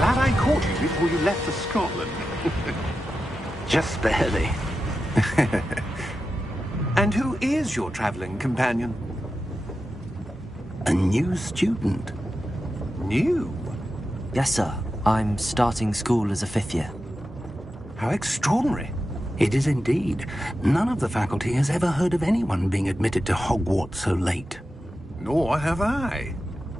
Glad I caught you before you left for Scotland. Just barely. And who is your traveling companion? A new student. New? Yes, sir. I'm starting school as a 5th year. How extraordinary. It is indeed. None of the faculty has ever heard of anyone being admitted to Hogwarts so late. Nor have I.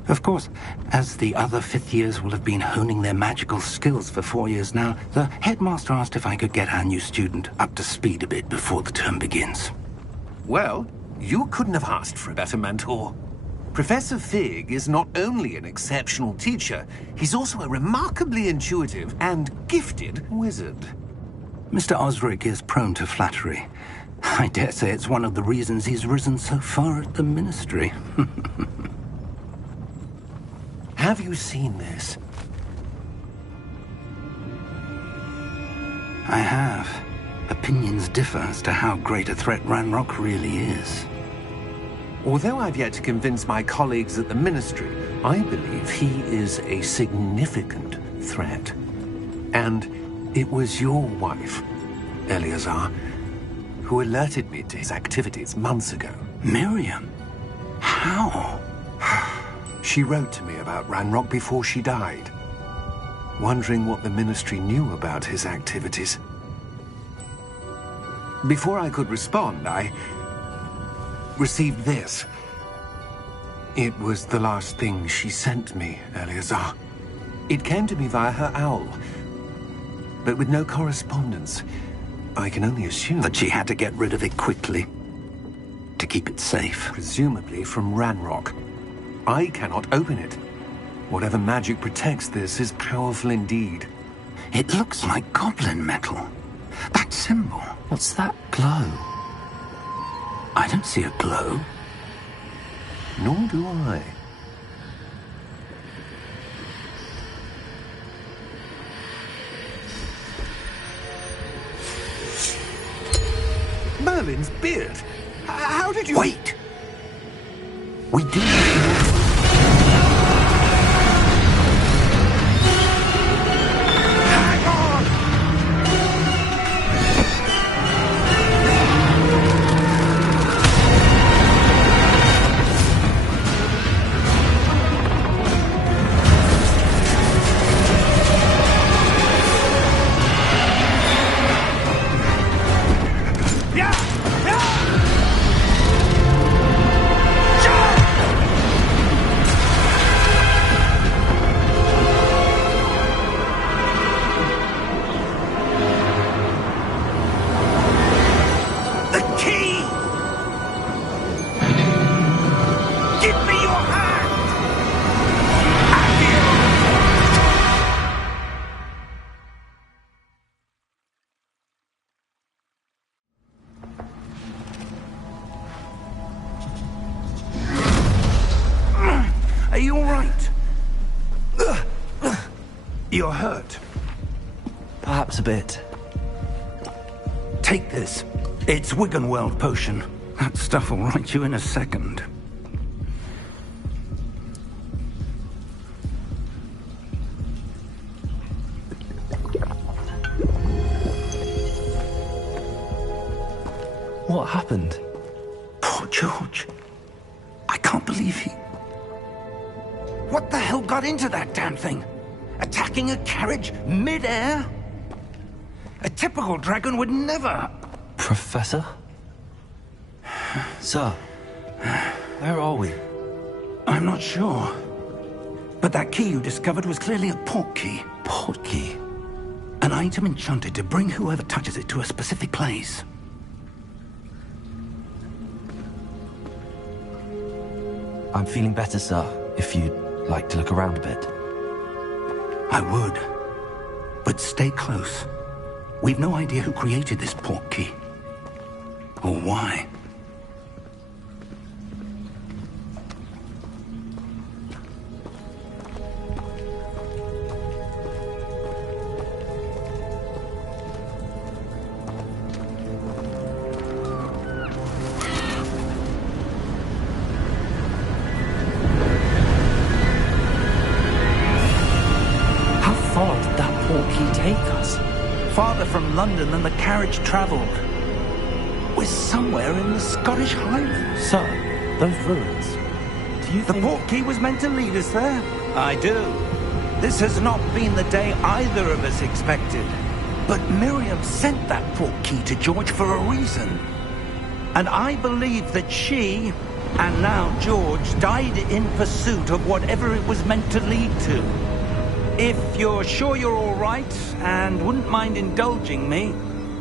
Of course, as the other 5th years will have been honing their magical skills for 4 years now, the headmaster asked if I could get our new student up to speed a bit before the term begins. Well, you couldn't have asked for a better mentor. Professor Fig is not only an exceptional teacher, he's also a remarkably intuitive and gifted wizard. Mr. Osric is prone to flattery. I dare say it's one of the reasons he's risen so far at the Ministry. Have you seen this? I have. Opinions differ as to how great a threat Ranrock really is. Although I've yet to convince my colleagues at the Ministry, I believe he is a significant threat. And it was your wife, Eleazar, who alerted me to his activities months ago. Miriam? How? She wrote to me about Ranrock before she died, wondering what the Ministry knew about his activities. Before I could respond, I received this. It was the last thing she sent me, Eleazar. It came to me via her owl, but with no correspondence. I can only assume That she had to get rid of it quickly, to keep it safe. presumably from Ranrock. I cannot open it. Whatever magic protects this is powerful indeed. It looks like goblin metal. That symbol. What's that glow? I don't see a glow. Nor do I. Merlin's beard. How did you... Wait! We do... Hang on! Are you all right? You're hurt. Perhaps a bit. Take this. It's Wiggenweld potion. That stuff will right you in a second. What happened? Poor George. I can't believe he... What the hell got into that damn thing? Attacking a carriage mid-air? A typical dragon would never... Professor? Sir, where are we? I'm not sure. But that key you discovered was clearly a port key. Port key? An item enchanted to bring whoever touches it to a specific place. I'm feeling better, sir, if you'd like to look around a bit. I would. But stay close. We've no idea who created this port key. Or why. take us? Farther from London than the carriage travelled. We're somewhere in the Scottish Highlands. Sir, those ruins. Do you The think... portkey was meant to lead us there? I do. This has not been the day either of us expected. But Miriam sent that portkey to George for a reason. And I believe that she, and now George, died in pursuit of whatever it was meant to lead to. If you're sure you're all right, and wouldn't mind indulging me,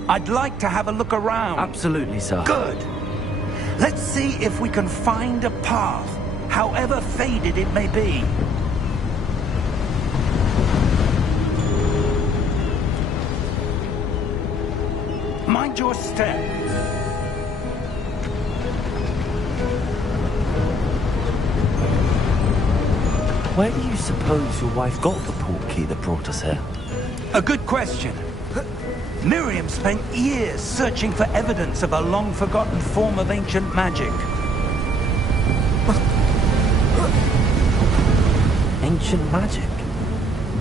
I'd like to have a look around. Absolutely, sir. Good. Let's see if we can find a path, however faded it may be. Mind your step. Where do you suppose your wife got the portkey that brought us here? A good question. Miriam spent years searching for evidence of a long-forgotten form of ancient magic. Ancient magic?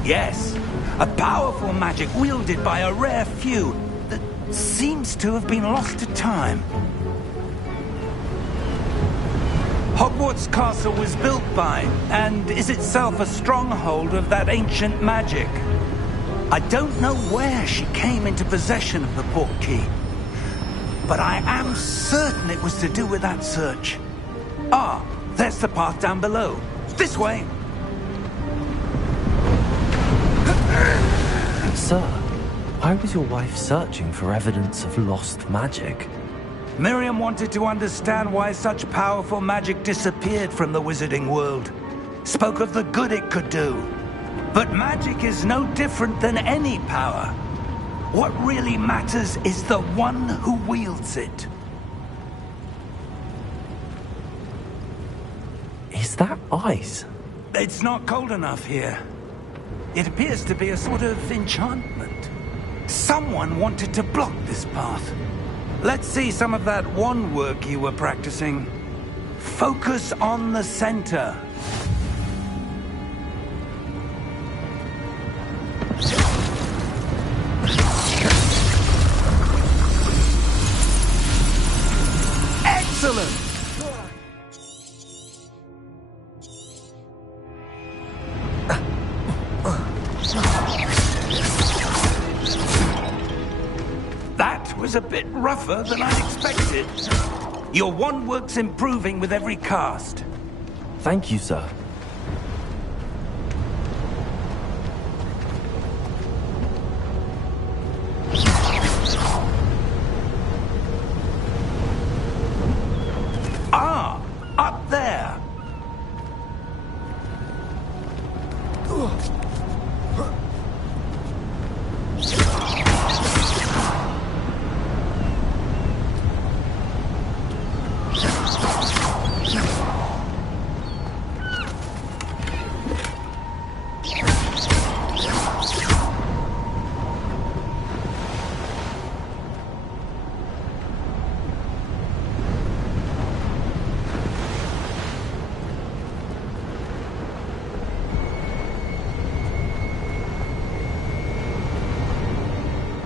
Yes, a powerful magic wielded by a rare few that seems to have been lost to time. Hogwarts Castle was built by, and is itself a stronghold of that ancient magic. I don't know where she came into possession of the portkey, but I am certain it was to do with that search. Ah, there's the path down below. This way. Sir, why was your wife searching for evidence of lost magic? Miriam wanted to understand why such powerful magic disappeared from the wizarding world. Spoke of the good it could do. But magic is no different than any power. What really matters is the one who wields it. Is that ice? It's not cold enough here. It appears to be a sort of enchantment. Someone wanted to block this path. Let's see some of that wand work you were practicing. Focus on the center. Excellent! That was a bit rougher than I'd expected. Your wand work's improving with every cast. Thank you, sir. Ah, up there.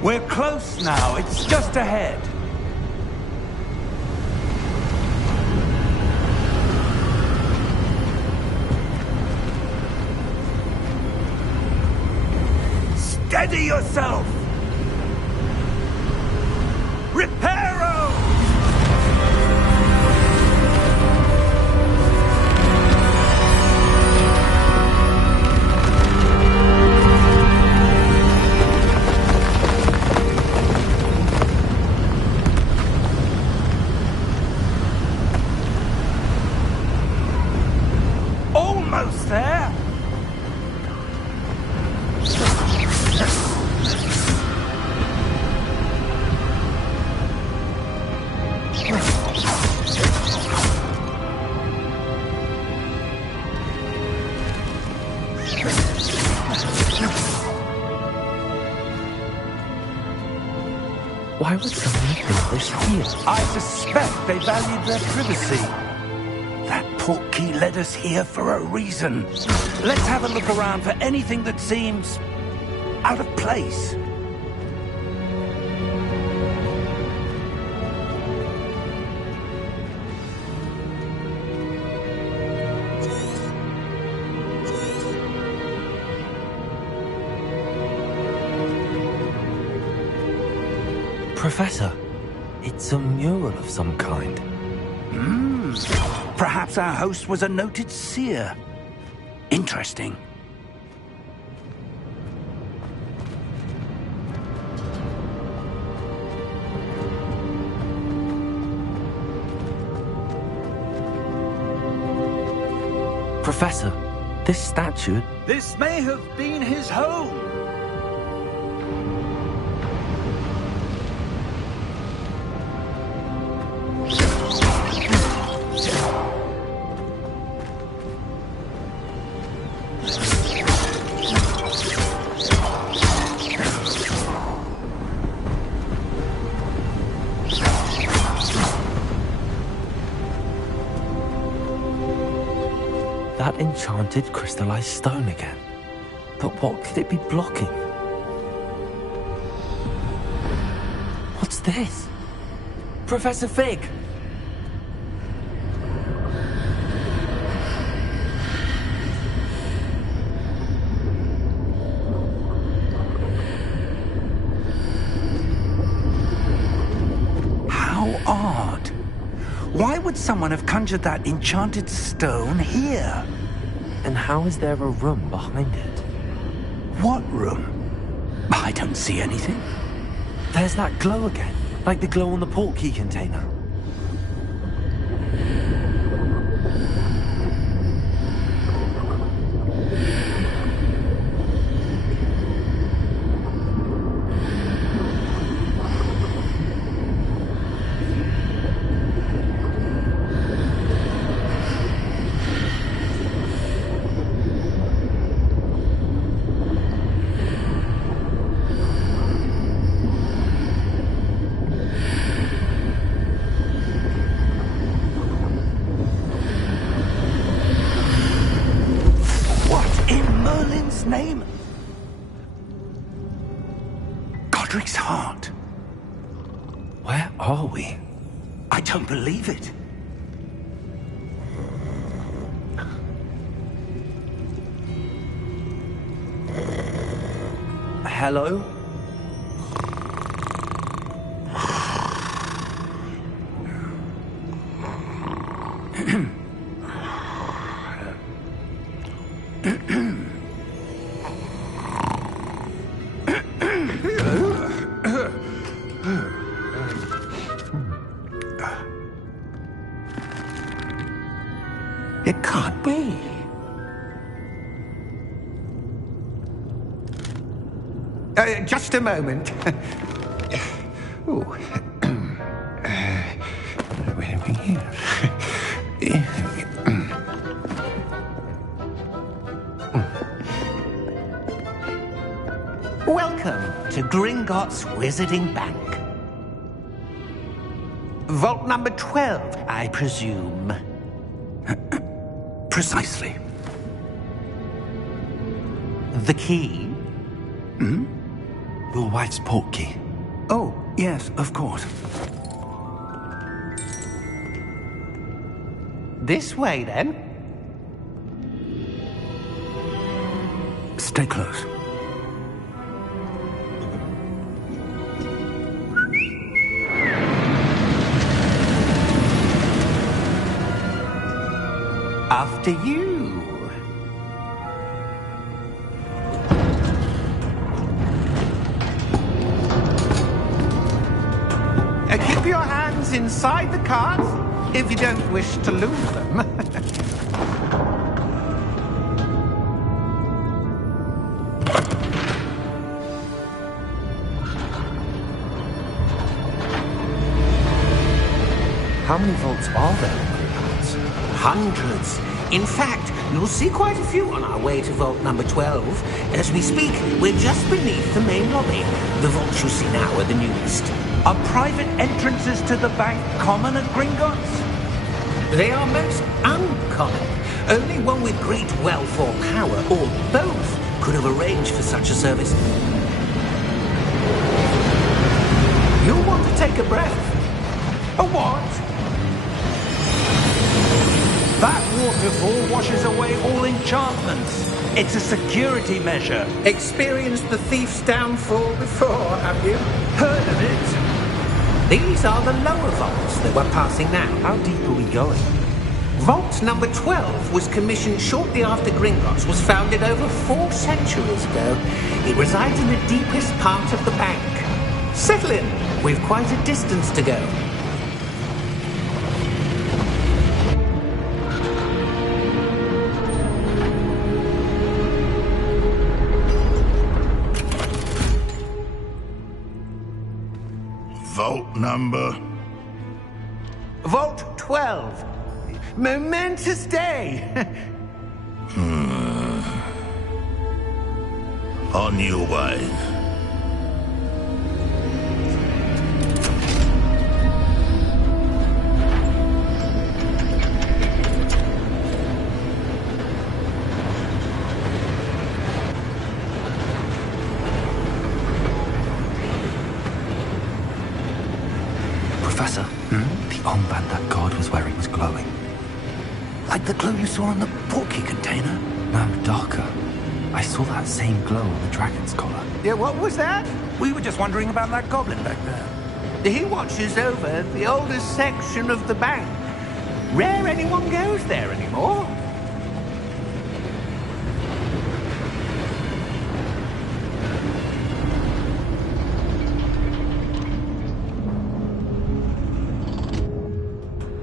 We're close now. It's just ahead. Steady yourself! Reparo! Almost there! Why would someone think this here? I suspect they valued their privacy. That portkey led us here for a reason. Let's have a look around for anything that seems out of place. Professor, it's a mural of some kind. Perhaps our host was a noted seer. Interesting. Professor, this statue... This may have been his home. That enchanted crystallized stone again. But what could it be blocking? What's this? Professor Fig! How odd. Why would someone have conjured that enchanted stone here? And how is there a room behind it? What room? I don't see anything. There's that glow again, like the glow on the portkey container. Name? Godric's heart. Where are we? I don't believe it. Hello? It can't be. Just a moment. Ooh. Where are we here? Welcome to Gringotts Wizarding Bank. Vault number 12, I presume. Precisely. The key? Your wife's portkey. Oh, yes, of course. This way, then. Stay close. After you. Keep your hands inside the cart if you don't wish to lose them. How many vaults are there in Gringotts? Hundreds. In fact, you'll see quite a few on our way to vault number 12. As we speak, we're just beneath the main lobby. The vaults you see now are the newest. Are private entrances to the bank common at Gringotts? They are most uncommon. Only one with great wealth or power, or both, could have arranged for such a service. You'll want to take a breath. A what? That waterfall washes away all enchantments. It's a security measure. Experienced the thief's downfall before, have you? Heard of it? These are the lower vaults that we're passing now. How deep are we going? Vault number 12 was commissioned shortly after Gringotts was founded over 4 centuries ago. It resides in the deepest part of the bank. Settle in. We've quite a distance to go. Vault number? Vault 12. Momentous day. On your way. Professor, the armband that guard was wearing was glowing. Like the glow you saw on the portkey container? No, darker. I saw that same glow on the dragon's collar. Yeah, what was that? We were just wondering about that goblin back there. He watches over the oldest section of the bank. Rare anyone goes there anymore.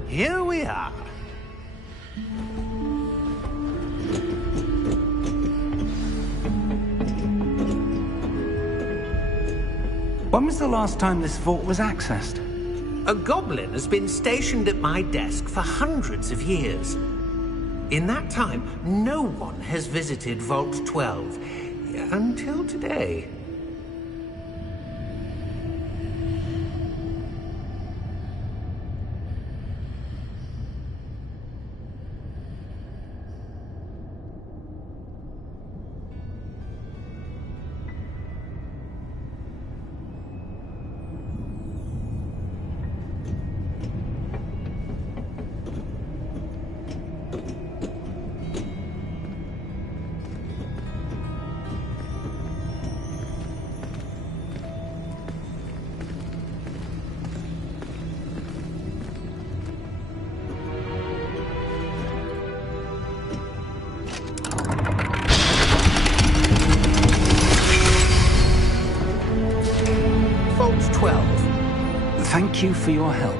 Here we are. When was the last time this vault was accessed? A goblin has been stationed at my desk for hundreds of years. In that time, no one has visited Vault 12 until today. Vault 12. Thank you for your help.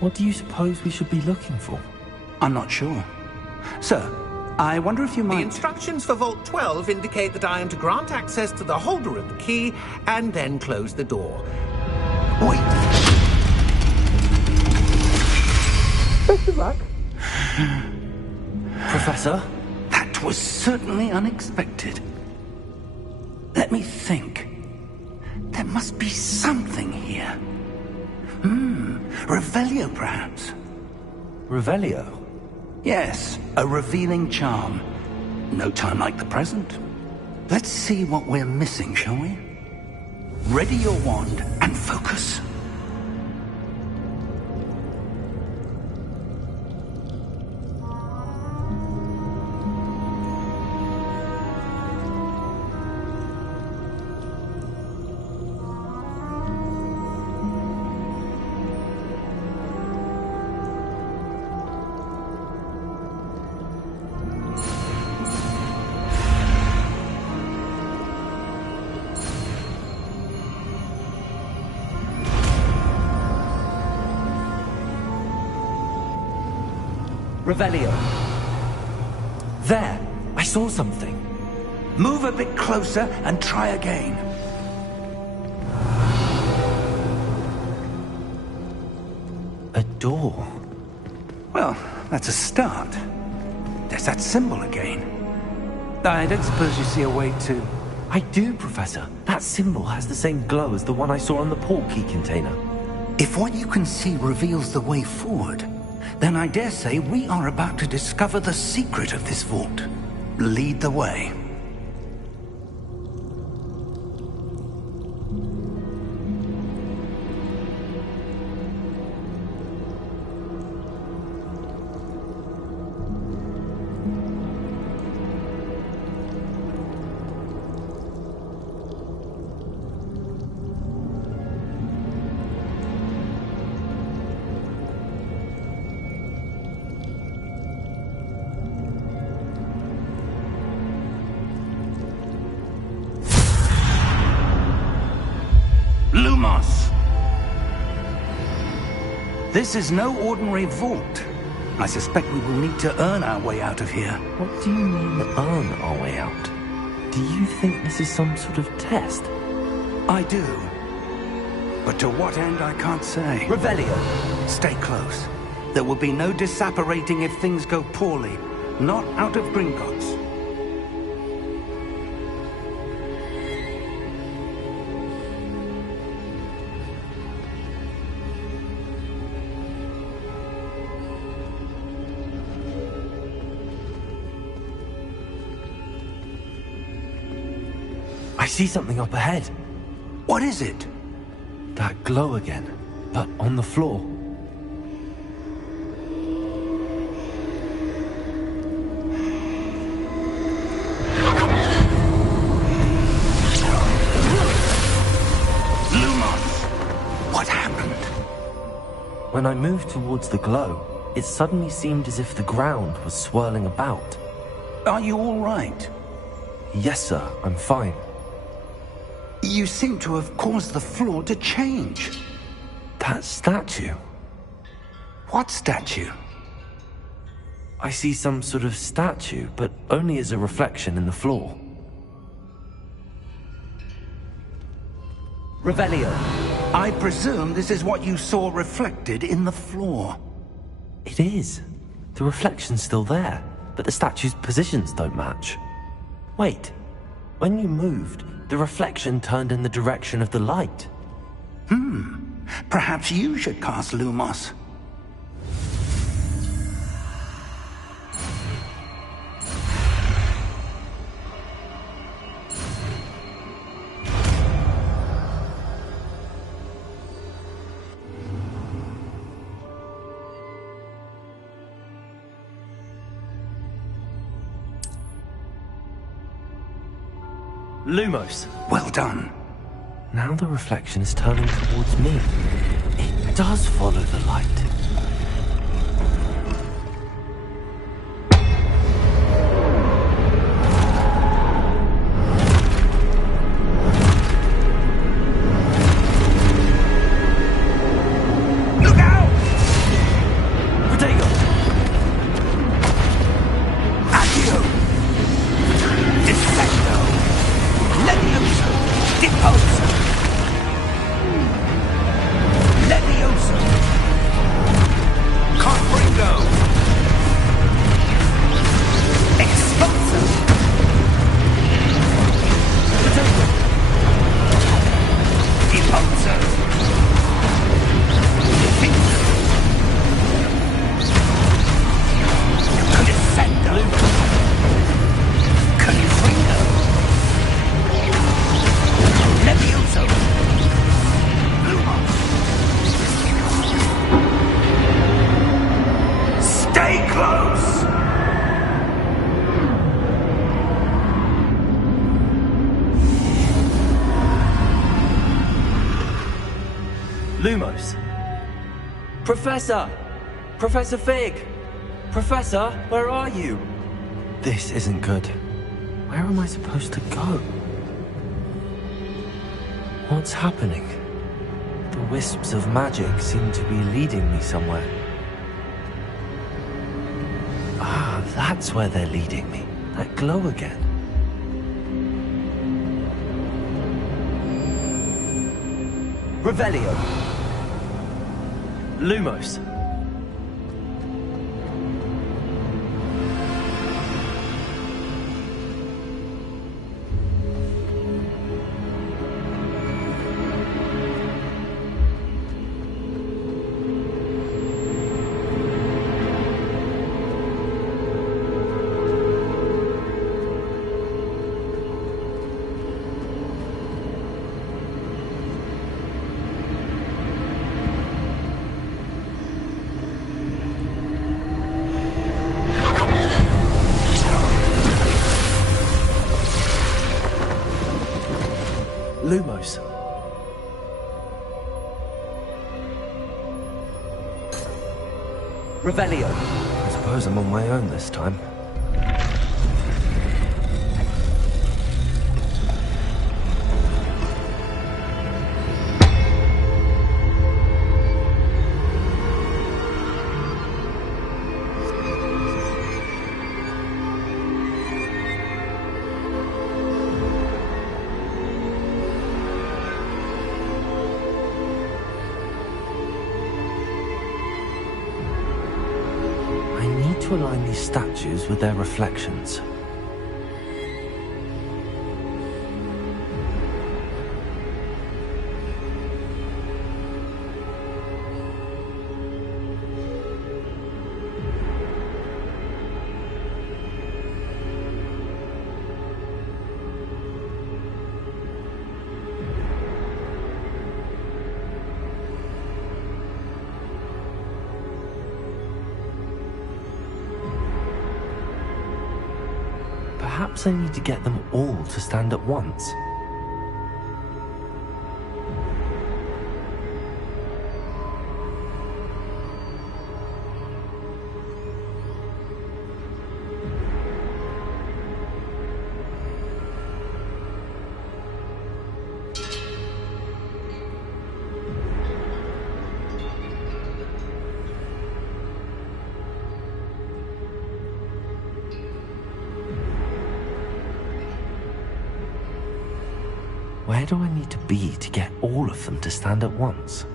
What do you suppose we should be looking for? I'm not sure. Sir, I wonder if you The might... instructions for Vault 12 indicate that I am to grant access to the holder of the key and then close the door. Wait! Best of luck. Professor? That was certainly unexpected. Let me think. There must be something here. Revelio, perhaps. Revelio? Yes, a revealing charm. No time like the present. Let's see what we're missing, shall we? Ready your wand and focus. Revelio. There! I saw something. Move a bit closer and try again. A door. Well, that's a start. There's that symbol again. I don't suppose you see a way to... I do, Professor. That symbol has the same glow as the one I saw on the port key container. If what you can see reveals the way forward, then I dare say we are about to discover the secret of this vault. Lead the way. Lumos! This is no ordinary vault. I suspect we will need to earn our way out of here. What do you mean, earn our way out? Do you think this is some sort of test? I do. But to what end, I can't say. Revelio! Stay close. There will be no disapparating if things go poorly. Not out of Gringotts. I see something up ahead. What is it? That glow again, but on the floor. Lumos! What happened? When I moved towards the glow, it suddenly seemed as if the ground was swirling about. Are you all right? Yes, sir, I'm fine. You seem to have caused the floor to change. That statue. What statue? I see some sort of statue, but only as a reflection in the floor. Revelio. I presume this is what you saw reflected in the floor. It is. The reflection's still there, but the statue's positions don't match. Wait. When you moved, the reflection turned in the direction of the light. Perhaps you should cast Lumos. Lumos. Well done. Now the reflection is turning towards me. It does follow the light. Look out! Opposer. Defeated. Defender. Confringo. Levioso. Lumos. Stay close! Lumos! Professor! Professor Fig! Professor, where are you? This isn't good. Where am I supposed to go? What's happening? The wisps of magic seem to be leading me somewhere. Ah, that's where they're leading me. That glow again. Revelio. Lumos. Lumos. Revelio. I suppose I'm on my own this time. To align these statues with their reflections. Perhaps I need to get them all to stand at once. Where do I need to be to get all of them to stand at once?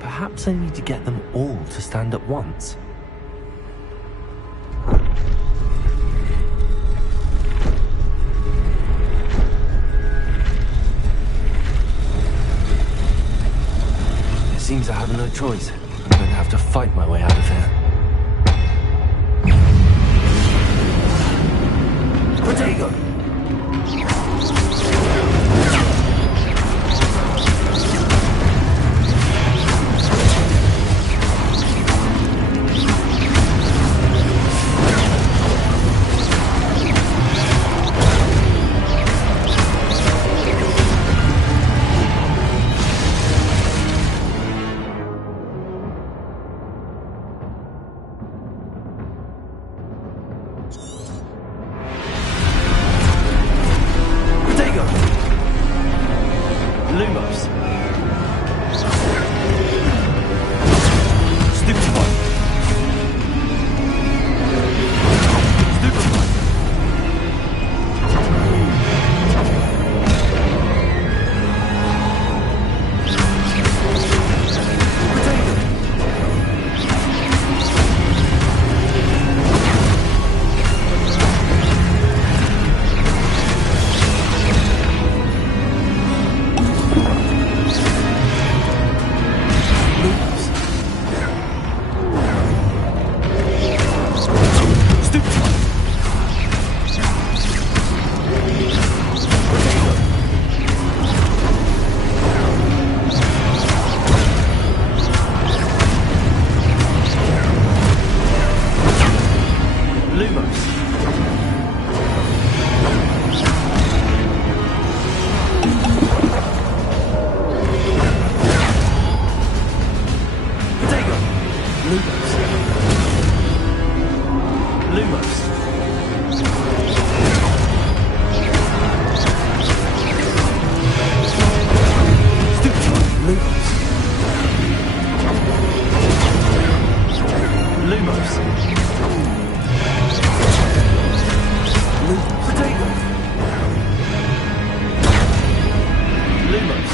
Perhaps I need to get them all to stand at once. It seems I have no choice. I'm going to have to fight my way out of here. Protego! Lumos. Potato. Lumos. Lumos. Stupid. Lumos. Lumos. Potato. Lumos.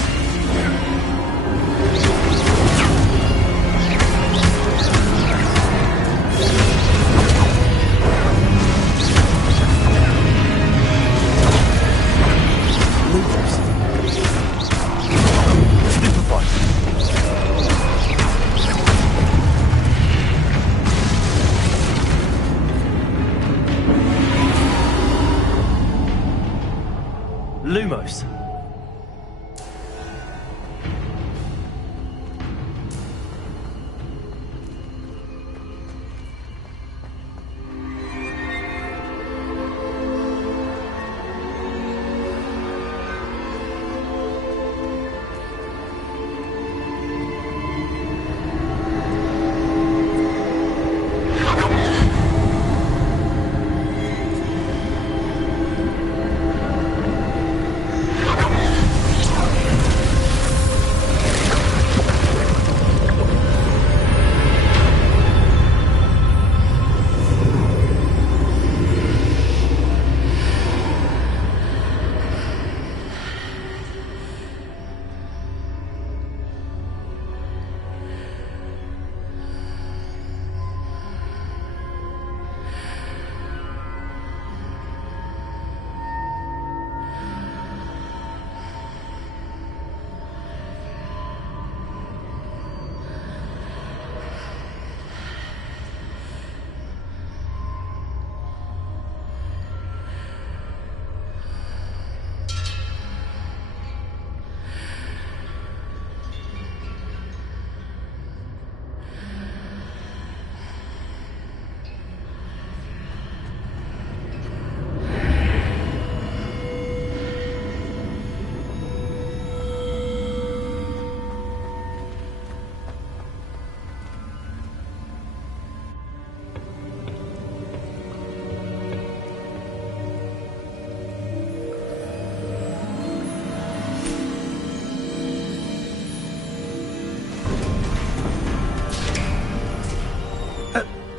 Lumos.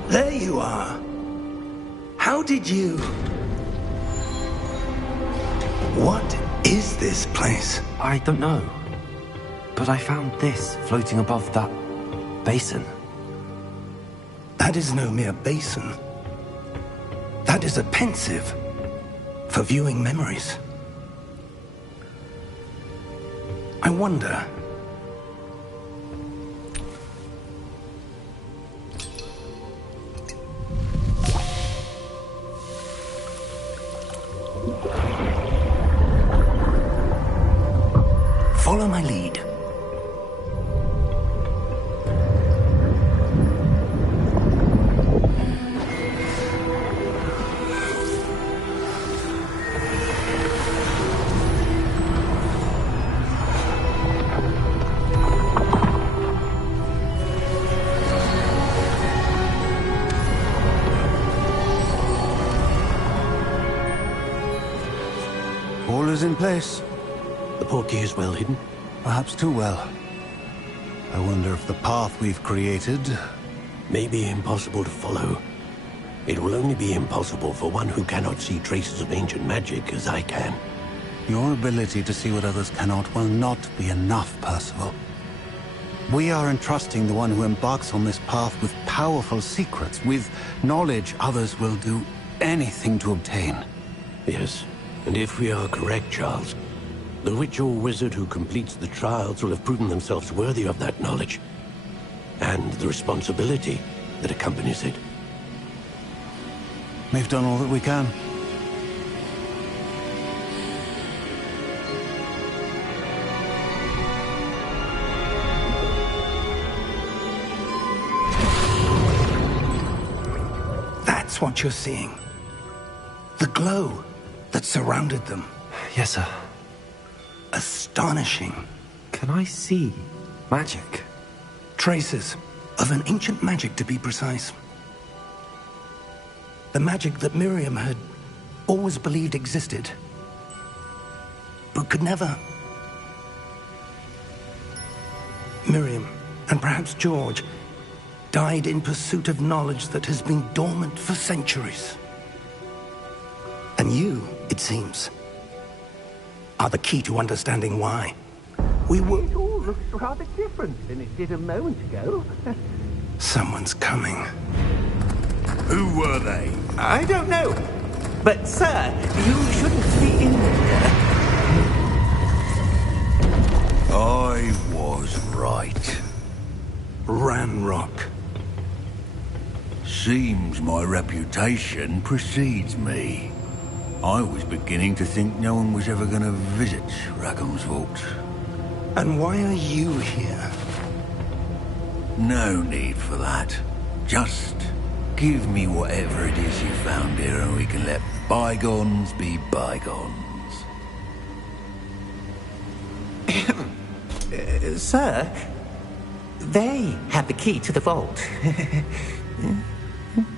There you are. How did you... What is this place? I don't know. But I found this floating above that basin. That is no mere basin. That is a pensive for viewing memories. I wonder... Follow my lead. All is in place. The portkey is well hidden. Perhaps too well. I wonder if the path we've created... May be impossible to follow. It will only be impossible for one who cannot see traces of ancient magic as I can. Your ability to see what others cannot will not be enough, Percival. We are entrusting the one who embarks on this path with powerful secrets, with knowledge others will do anything to obtain. Yes, and if we are correct, Charles, the witch or wizard who completes the trials will have proven themselves worthy of that knowledge, and the responsibility that accompanies it. We've done all that we can. That's what you're seeing. The glow that surrounded them. Yes, sir. Astonishing. Can I see magic? Traces of an ancient magic, to be precise. The magic that Miriam had always believed existed, but could never. Miriam, and perhaps George, died in pursuit of knowledge that has been dormant for centuries. And you, it seems, are the key to understanding why. We were... It all looks rather different than it did a moment ago. Someone's coming. Who were they? I don't know. But, sir, you shouldn't be in there. I was right. Ranrock. Seems my reputation precedes me. I was beginning to think no one was ever going to visit Rackham's Vault. And why are you here? No need for that. Just give me whatever it is you found here and we can let bygones be bygones. Sir, they have the key to the vault.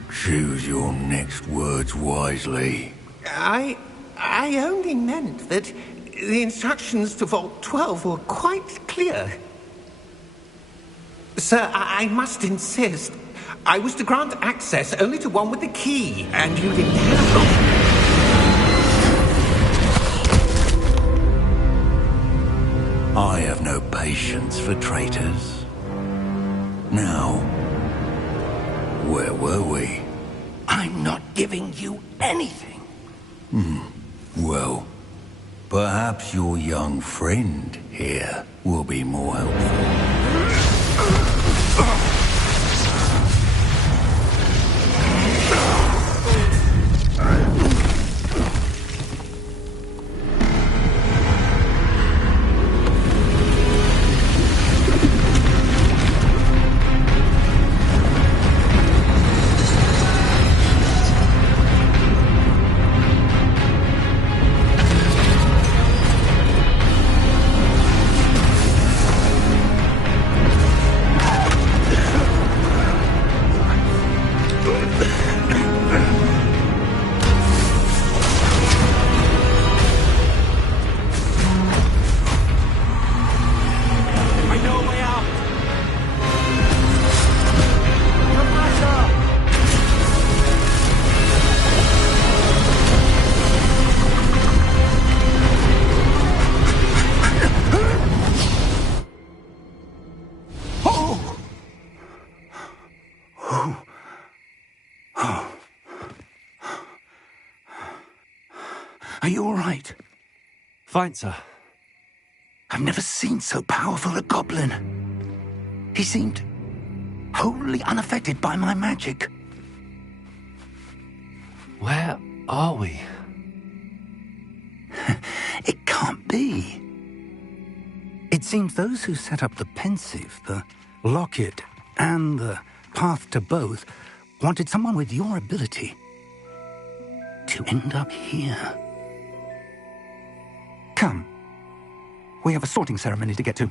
Choose your next words wisely. I only meant that the instructions to Vault 12 were quite clear. Sir, I must insist. I was to grant access only to one with the key, and you didn't have I have no patience for traitors. Now, where were we? I'm not giving you anything. Well, perhaps your young friend here will be more helpful. Are you all right? Fine, sir. I've never seen so powerful a goblin. He seemed wholly unaffected by my magic. Where are we? It can't be. It seems those who set up the pensive, the locket, and the path to both wanted someone with your ability to end up here. Come. We have a sorting ceremony to get to.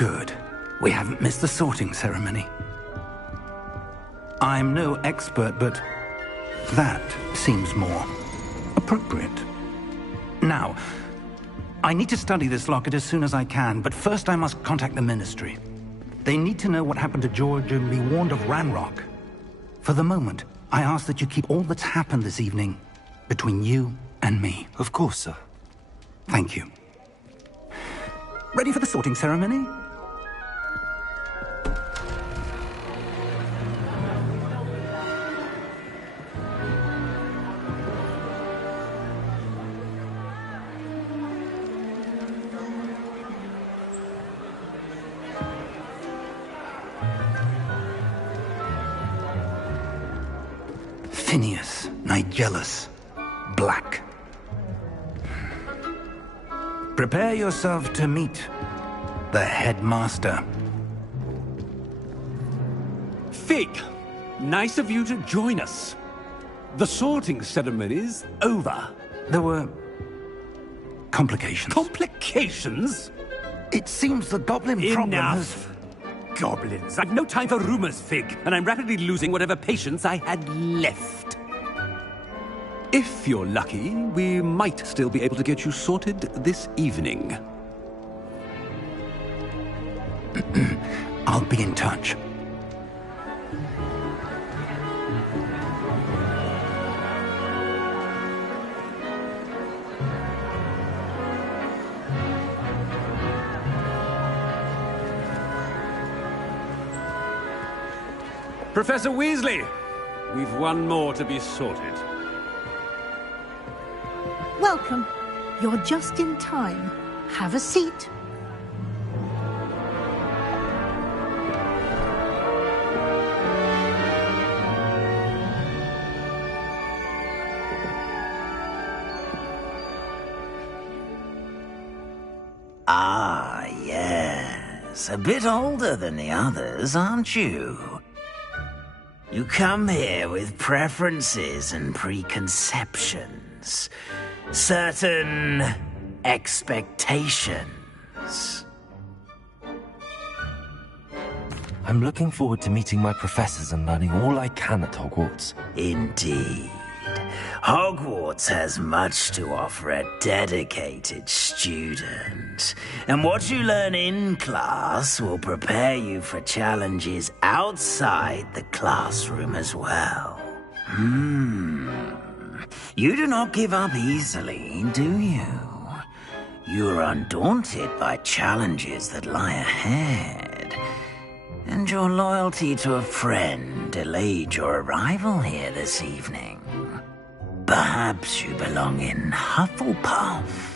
Good. We haven't missed the sorting ceremony. I'm no expert, but that seems more appropriate. Now, I need to study this locket as soon as I can, but first I must contact the Ministry. They need to know what happened to George and be warned of Ranrock. For the moment, I ask that you keep all that's happened this evening between you and me. Of course, sir. Thank you. Ready for the sorting ceremony? Phineas, Nigellus, Black. Prepare yourself to meet the headmaster. Fig, nice of you to join us. The sorting ceremony's over. There were complications. Complications? It seems the goblin problem has... Enough! Goblins. I've no time for rumors, Fig, and I'm rapidly losing whatever patience I had left. If you're lucky, we might still be able to get you sorted this evening. I'll be in touch. Professor Weasley, we've one more to be sorted. Welcome. You're just in time. Have a seat. Ah, yes. A bit older than the others, aren't you? You come here with preferences and preconceptions. Certain expectations. I'm looking forward to meeting my professors and learning all I can at Hogwarts. Indeed. Hogwarts has much to offer a dedicated student. And what you learn in class will prepare you for challenges outside the classroom as well. You do not give up easily, do you? You are undaunted by challenges that lie ahead. And your loyalty to a friend delayed your arrival here this evening. Perhaps you belong in Hufflepuff.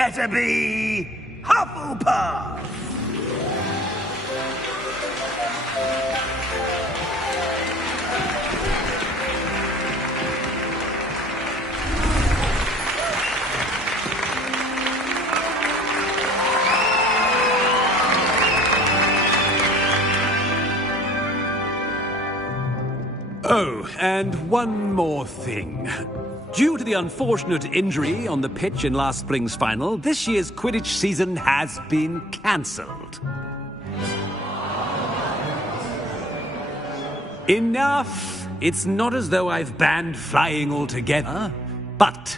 better be Hufflepuff! Oh, and one more thing. Due to the unfortunate injury on the pitch in last spring's final, this year's Quidditch season has been cancelled. Enough! It's not as though I've banned flying altogether, but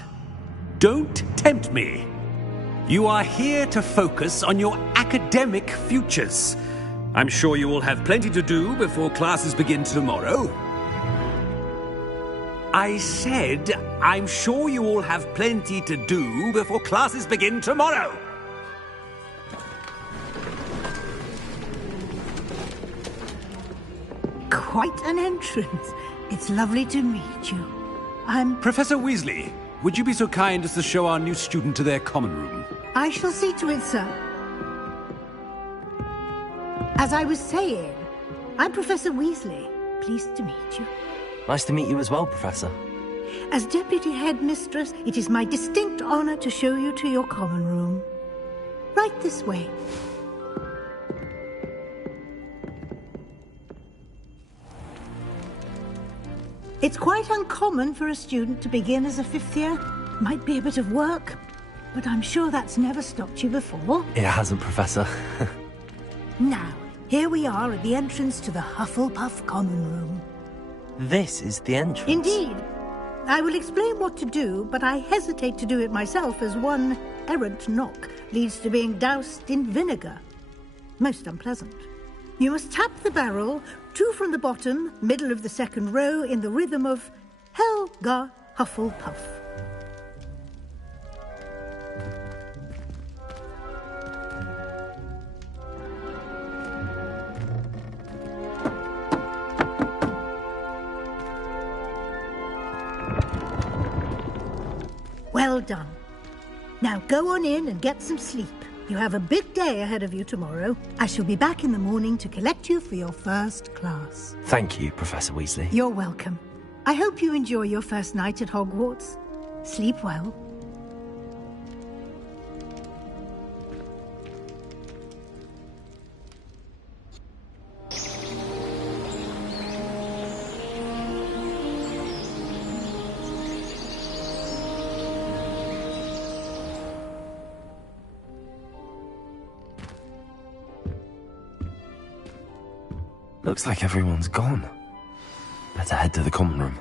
don't tempt me. You are here to focus on your academic futures. I'm sure you all have plenty to do before classes begin tomorrow. I said, I'm sure you all have plenty to do before classes begin tomorrow. Quite an entrance. It's lovely to meet you. I'm... Professor Weasley, would you be so kind as to show our new student to their common room? I shall see to it, sir. As I was saying, I'm Professor Weasley. Pleased to meet you. Nice to meet you as well, Professor. As Deputy Headmistress, it is my distinct honor to show you to your common room. Right this way. It's quite uncommon for a student to begin as a fifth year. Might be a bit of work, but I'm sure that's never stopped you before. It hasn't, Professor. Now, here we are at the entrance to the Hufflepuff common room. This is the entrance. Indeed. I will explain what to do, but I hesitate to do it myself as one errant knock leads to being doused in vinegar. Most unpleasant. You must tap the barrel, 2 from the bottom, middle of the second row, in the rhythm of Helga Hufflepuff. Well done. Now go on in and get some sleep. You have a big day ahead of you tomorrow. I shall be back in the morning to collect you for your first class. Thank you, Professor Weasley. You're welcome. I hope you enjoy your first night at Hogwarts. Sleep well. Looks like everyone's gone. Better head to the common room.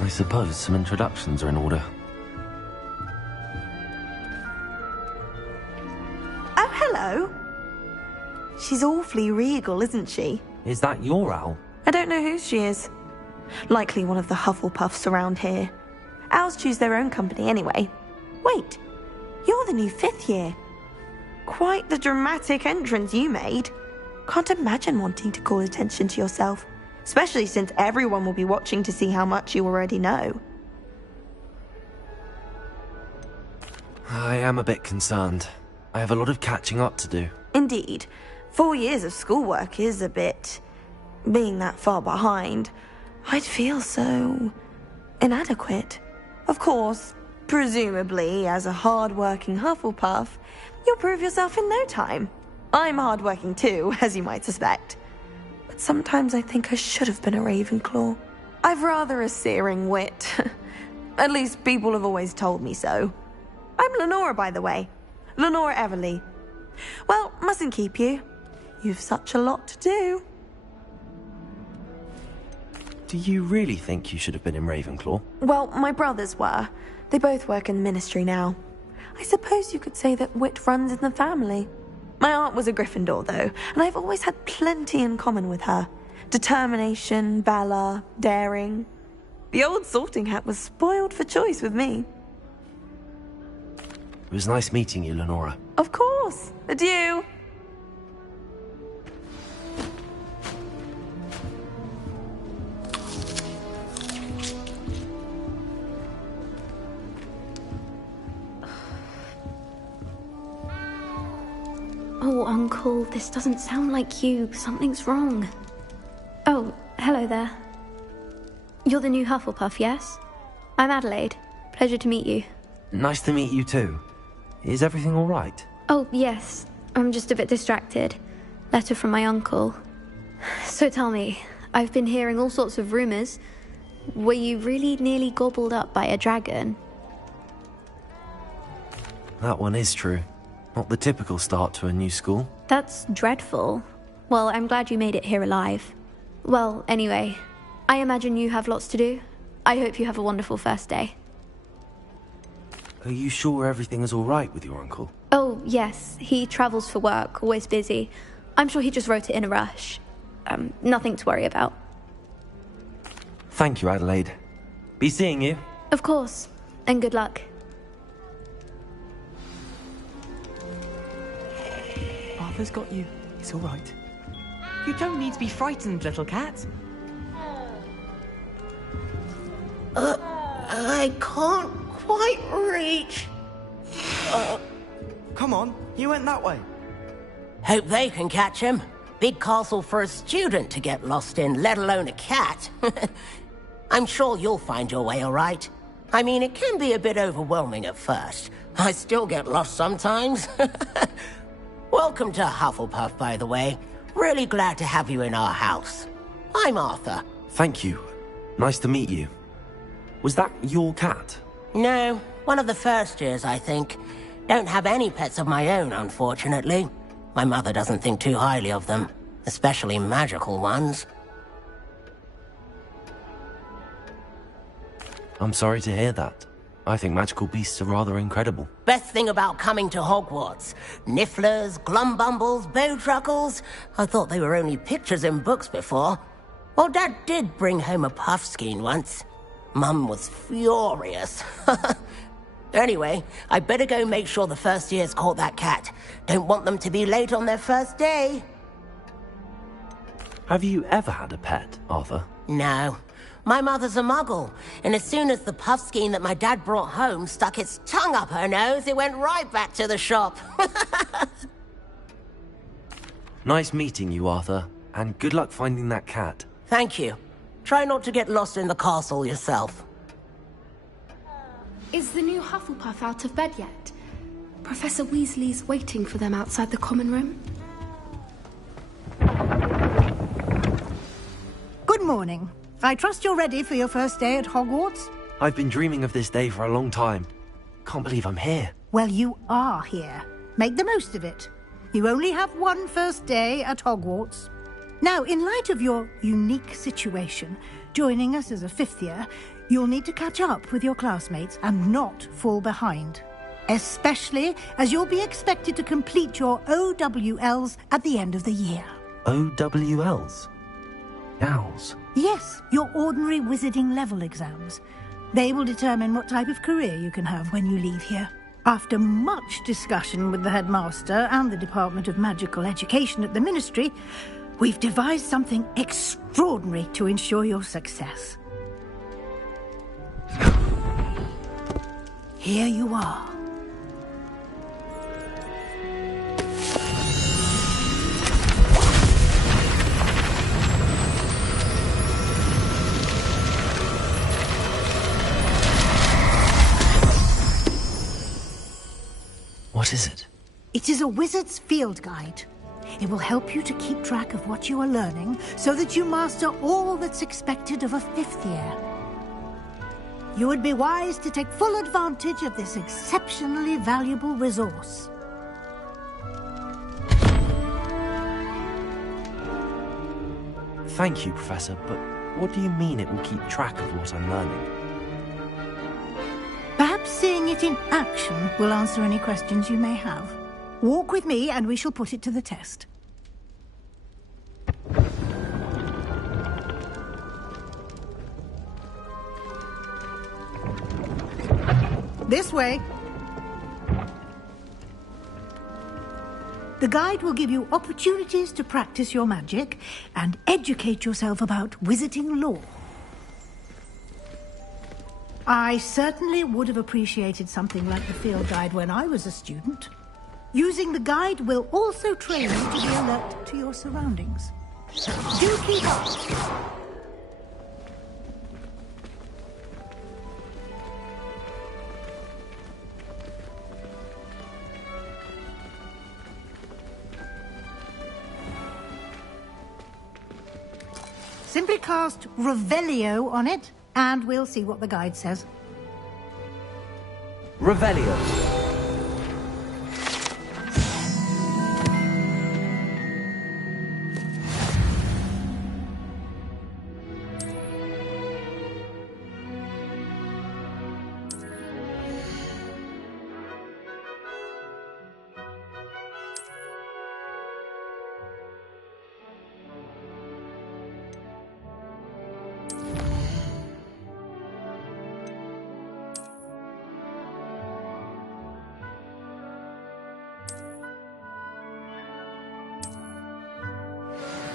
I suppose some introductions are in order. Oh, hello. She's awfully regal, isn't she? Is that your owl? I don't know whose she is. Likely one of the Hufflepuffs around here. Owls choose their own company anyway. Wait, you're the new 5th year. Quite the dramatic entrance you made. Can't imagine wanting to call attention to yourself, especially since everyone will be watching to see how much you already know. I am a bit concerned. I have a lot of catching up to do. Indeed. 4 years of schoolwork is a bit... Being that far behind, I'd feel so... inadequate. Of course, presumably, as a hard-working Hufflepuff, you'll prove yourself in no time. I'm hard-working too, as you might suspect. But sometimes I think I should have been a Ravenclaw. I've rather a searing wit. At least people have always told me so. I'm Lenora, by the way. Lenora Everly. Well, mustn't keep you. You've such a lot to do. Do you really think you should have been in Ravenclaw? Well, my brothers were. They both work in the ministry now. I suppose you could say that wit runs in the family. My aunt was a Gryffindor, though, and I've always had plenty in common with her. Determination, valor, daring. The old sorting hat was spoiled for choice with me. It was nice meeting you, Lenora. Of course. Adieu. Oh, Uncle, this doesn't sound like you. Something's wrong. Oh, hello there. You're the new Hufflepuff, yes? I'm Adelaide. Pleasure to meet you. Nice to meet you too. Is everything all right? Oh, yes. I'm just a bit distracted. Letter from my uncle. So tell me, I've been hearing all sorts of rumors. Were you really nearly gobbled up by a dragon? That one is true. Not the typical start to a new school. That's dreadful. Well, I'm glad you made it here alive. Well, anyway, I imagine you have lots to do. I hope you have a wonderful first day. Are you sure everything is all right with your uncle? Oh, yes. He travels for work, always busy. I'm sure he just wrote it in a rush. Nothing to worry about. Thank you, Adelaide. Be seeing you. Of course. And good luck. Arthur's got you. It's all right. You don't need to be frightened, little cat. I can't quite reach. Come on, you went that way. Hope they can catch him. Big castle for a student to get lost in, let alone a cat. I'm sure you'll find your way all right. I mean, it can be a bit overwhelming at first. I still get lost sometimes. Welcome to Hufflepuff, by the way. Really glad to have you in our house. I'm Arthur. Thank you. Nice to meet you. Was that your cat? No, one of the first years, I think. Don't have any pets of my own, unfortunately. My mother doesn't think too highly of them, especially magical ones. I'm sorry to hear that. I think magical beasts are rather incredible. Best thing about coming to Hogwarts. Nifflers, Glumbumbles, Bowtruckles. I thought they were only pictures in books before. Well, Dad did bring home a Puffskein once. Mum was furious. Anyway, I better go make sure the first years caught that cat. Don't want them to be late on their first day. Have you ever had a pet, Arthur? No. My mother's a muggle, and as soon as the Puffskein that my dad brought home stuck its tongue up her nose, it went right back to the shop. Nice meeting you, Arthur, and good luck finding that cat. Thank you. Try not to get lost in the castle yourself. Is the new Hufflepuff out of bed yet? Professor Weasley's waiting for them outside the common room. Good morning. I trust you're ready for your first day at Hogwarts? I've been dreaming of this day for a long time. Can't believe I'm here. Well, you are here. Make the most of it. You only have one first day at Hogwarts. Now, in light of your unique situation, joining us as a 5th year, you'll need to catch up with your classmates and not fall behind. especially as you'll be expected to complete your OWLs at the end of the year. OWLs? Owls? Yes, your ordinary wizarding level exams. They will determine what type of career you can have when you leave here. After much discussion with the headmaster and the Department of Magical Education at the Ministry, we've devised something extraordinary to ensure your success. Here you are. What is it? It is a wizard's field guide. It will help you to keep track of what you are learning so that you master all that's expected of a 5th year. You would be wise to take full advantage of this exceptionally valuable resource. Thank you, Professor, but what do you mean it will keep track of what I'm learning? Perhaps seeing it in action will answer any questions you may have. Walk with me and we shall put it to the test. This way. The guide will give you opportunities to practice your magic and educate yourself about wizarding lore. I certainly would have appreciated something like the field guide when I was a student. Using the guide will also train you to be alert to your surroundings. Do keep up. Simply cast Revelio on it, and we'll see what the guide says. Revelio.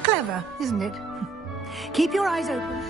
Clever, isn't it? Keep your eyes open.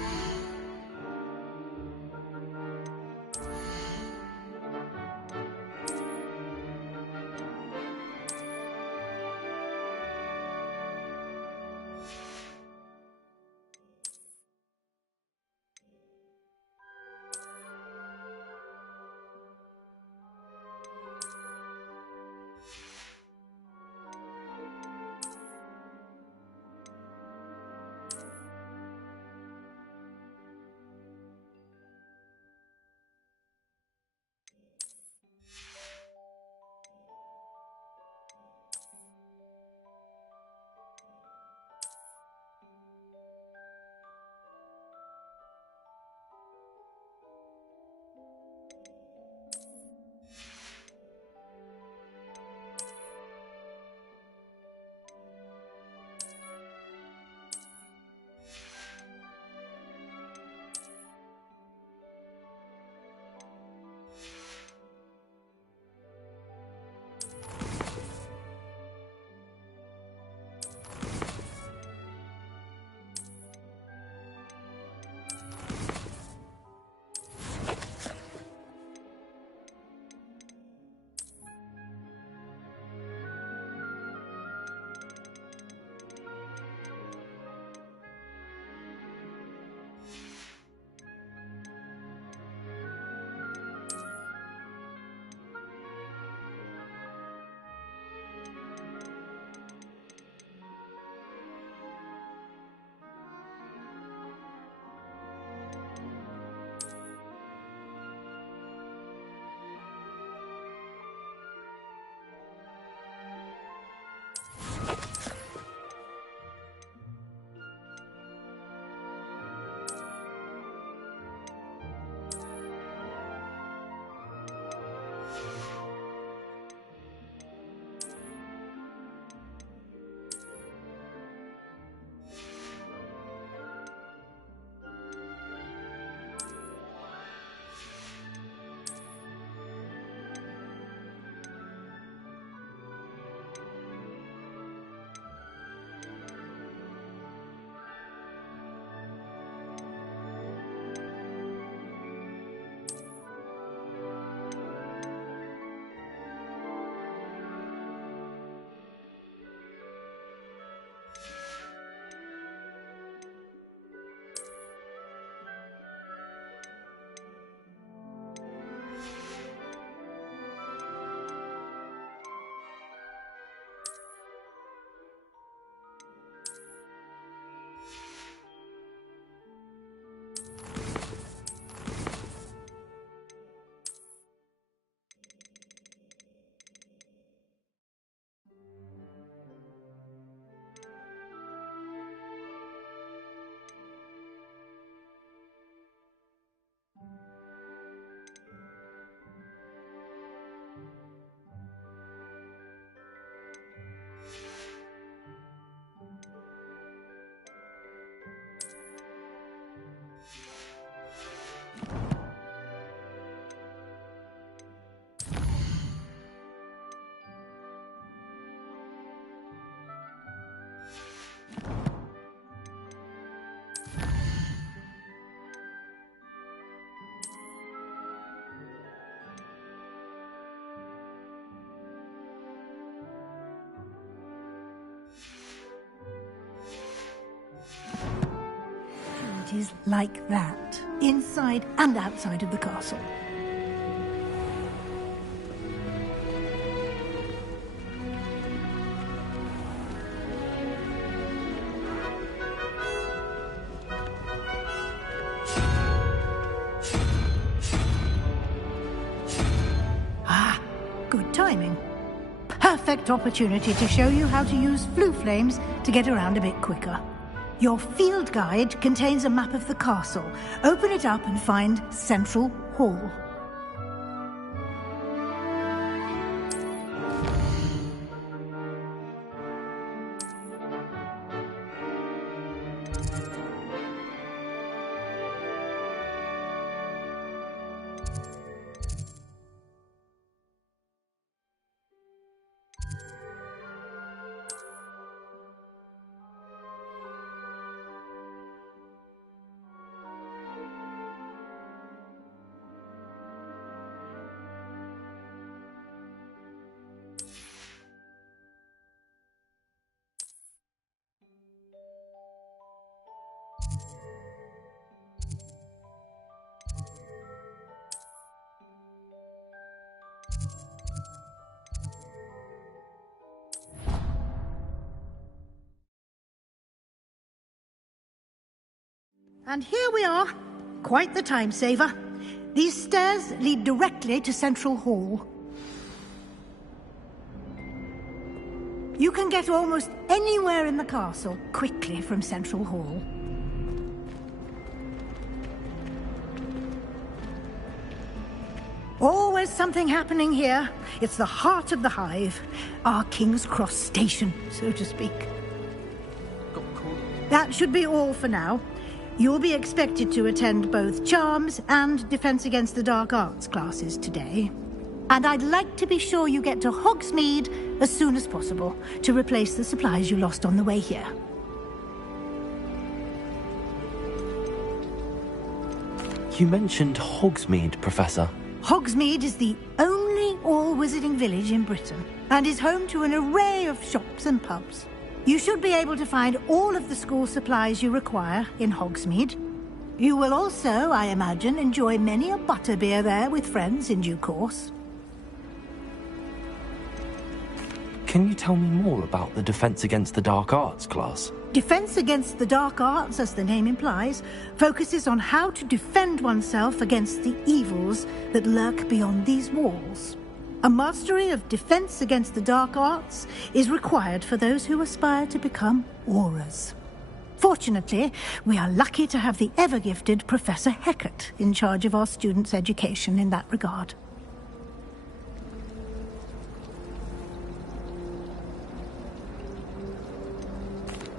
facilities like that, inside and outside of the castle. Ah, good timing. Perfect opportunity to show you how to use flue flames to get around a bit quicker. Your field guide contains a map of the castle. Open it up and find Central Hall. And here we are. Quite the time saver. These stairs lead directly to Central Hall. You can get almost anywhere in the castle quickly from Central Hall. Always something happening here. It's the heart of the hive. Our King's Cross station, so to speak. That should be all for now. You'll be expected to attend both Charms and Defense Against the Dark Arts classes today. And I'd like to be sure you get to Hogsmeade as soon as possible to replace the supplies you lost on the way here. You mentioned Hogsmeade, Professor. Hogsmeade is the only all-wizarding village in Britain and is home to an array of shops and pubs. You should be able to find all of the school supplies you require in Hogsmeade. You will also, I imagine, enjoy many a butterbeer there with friends in due course. Can you tell me more about the Defense Against the Dark Arts class? Defense Against the Dark Arts, as the name implies, focuses on how to defend oneself against the evils that lurk beyond these walls. A mastery of Defense Against the Dark Arts is required for those who aspire to become Aurors. Fortunately, we are lucky to have the ever-gifted Professor Hecat in charge of our students' education in that regard.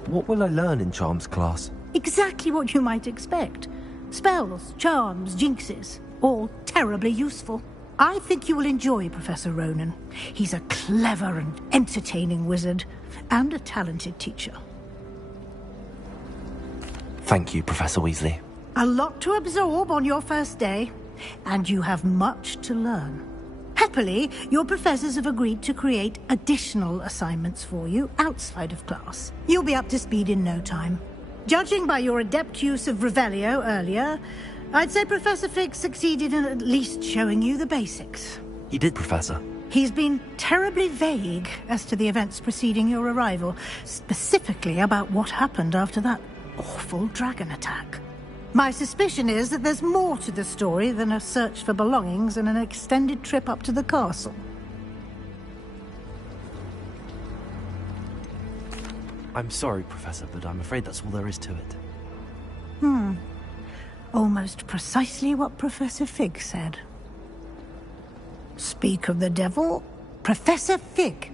What will I learn in Charms class? Exactly what you might expect. Spells, charms, jinxes, all terribly useful. I think you will enjoy Professor Ronan. He's a clever and entertaining wizard, and a talented teacher. Thank you, Professor Weasley. A lot to absorb on your first day, and you have much to learn. Happily, your professors have agreed to create additional assignments for you outside of class. You'll be up to speed in no time. Judging by your adept use of Revelio earlier, I'd say Professor Fig succeeded in at least showing you the basics. He did, Professor. He's been terribly vague as to the events preceding your arrival, specifically about what happened after that awful dragon attack. My suspicion is that there's more to the story than a search for belongings and an extended trip up to the castle. I'm sorry, Professor, but I'm afraid that's all there is to it. Almost precisely what Professor Fig said. Speak of the devil, Professor Fig.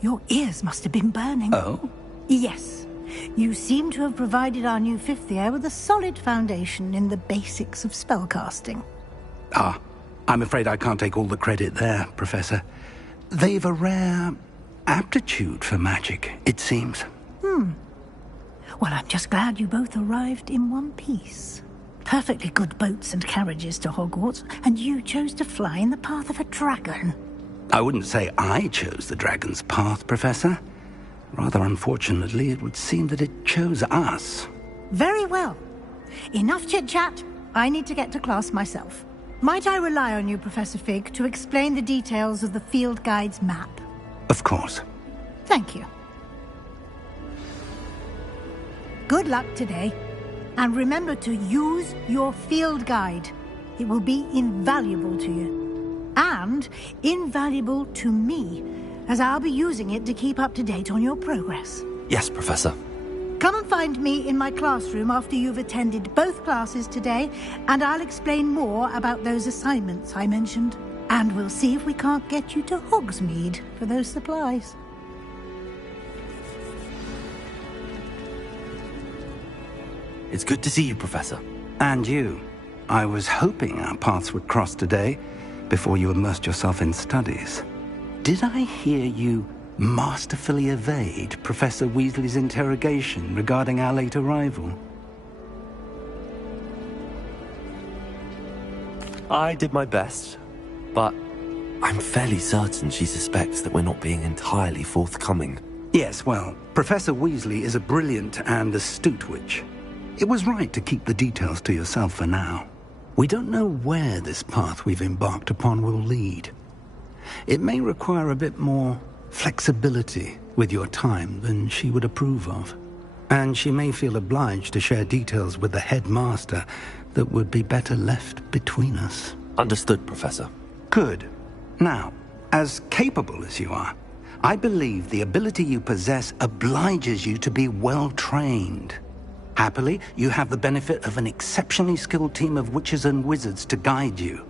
Your ears must have been burning. Oh? Yes. You seem to have provided our new fifth year with a solid foundation in the basics of spellcasting. Ah, I'm afraid I can't take all the credit there, Professor. They've a rare aptitude for magic, it seems. Well, I'm just glad you both arrived in one piece. Perfectly good boats and carriages to Hogwarts, and you chose to fly in the path of a dragon. I wouldn't say I chose the dragon's path, Professor. Rather unfortunately, it would seem that it chose us. Very well. Enough chit-chat. I need to get to class myself. Might I rely on you, Professor Fig, to explain the details of the field guide's map? Of course. Thank you. Good luck today. And remember to use your field guide. It will be invaluable to you. And invaluable to me, as I'll be using it to keep up to date on your progress. Yes, Professor. Come and find me in my classroom after you've attended both classes today, and I'll explain more about those assignments I mentioned. And we'll see if we can't get you to Hogsmeade for those supplies. It's good to see you, Professor. And you. I was hoping our paths would cross today, before you immersed yourself in studies. Did I hear you masterfully evade Professor Weasley's interrogation regarding our late arrival? I did my best, but I'm fairly certain she suspects that we're not being entirely forthcoming. Yes, well, Professor Weasley is a brilliant and astute witch. It was right to keep the details to yourself for now. We don't know where this path we've embarked upon will lead. It may require a bit more flexibility with your time than she would approve of. And she may feel obliged to share details with the headmaster that would be better left between us. Understood, Professor. Good. Now, as capable as you are, I believe the ability you possess obliges you to be well-trained. Happily, you have the benefit of an exceptionally skilled team of witches and wizards to guide you.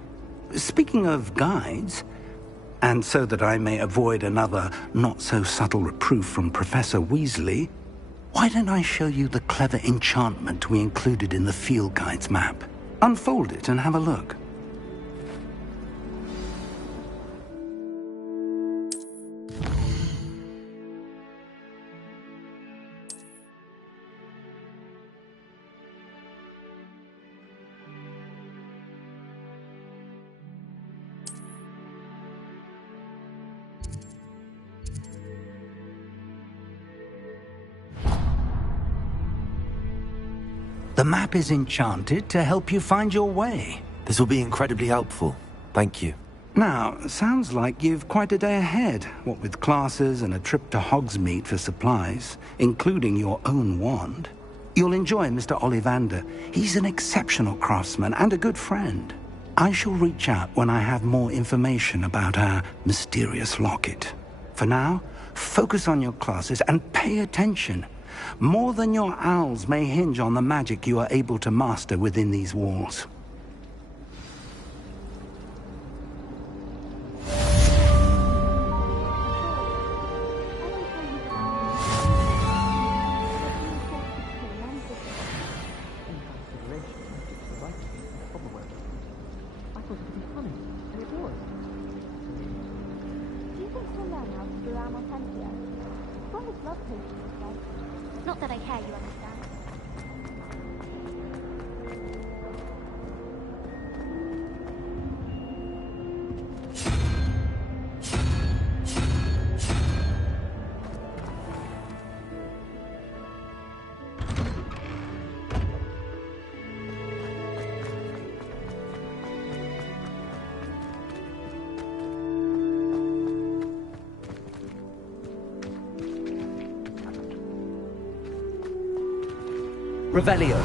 Speaking of guides, and so that I may avoid another not-so-subtle reproof from Professor Weasley, why don't I show you the clever enchantment we included in the field guide's map? Unfold it and have a look. The map is enchanted to help you find your way. This will be incredibly helpful. Thank you. Now, sounds like you've quite a day ahead, what with classes and a trip to Hogsmeade for supplies, including your own wand. You'll enjoy Mr. Ollivander. He's an exceptional craftsman and a good friend. I shall reach out when I have more information about our mysterious locket. For now, focus on your classes and pay attention. More than your owls may hinge on the magic you are able to master within these walls. Not that I care, you understand. Revelio.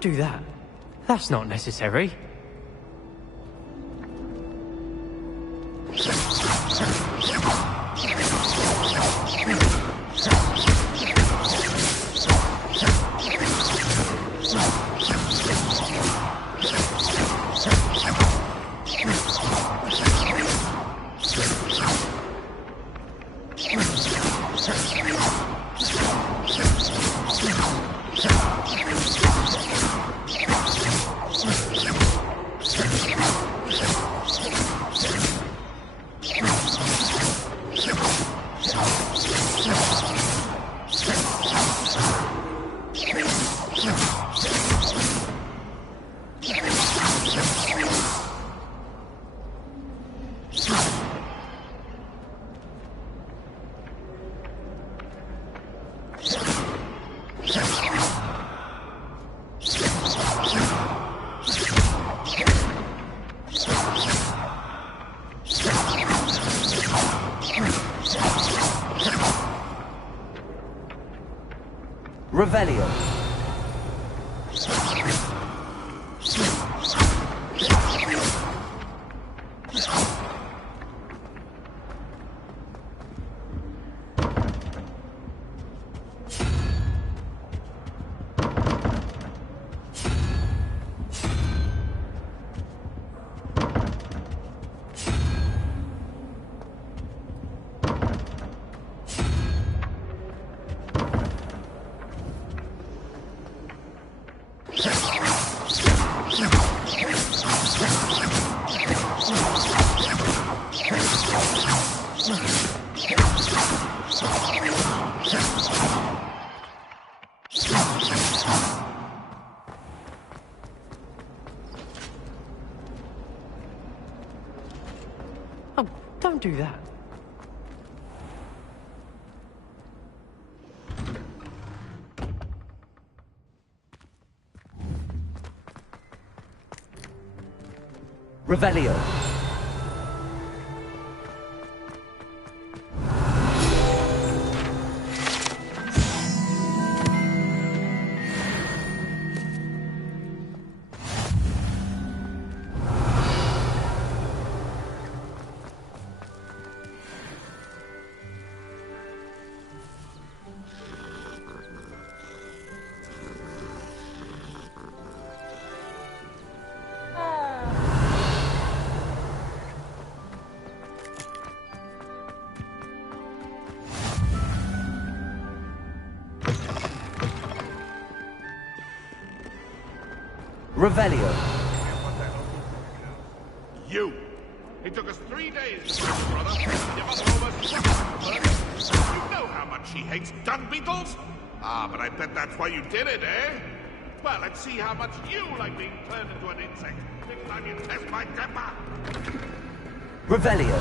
don't do that. That's not necessary. Revelio. Oh, don't do that. Revelio. Revelio. You! It took us 3 days to find your brother. You must almost You know how much she hates dung beetles? Ah, but I bet that's why you did it, eh? Well, let's see how much you like being turned into an insect. Next time you test my temper. Revelio.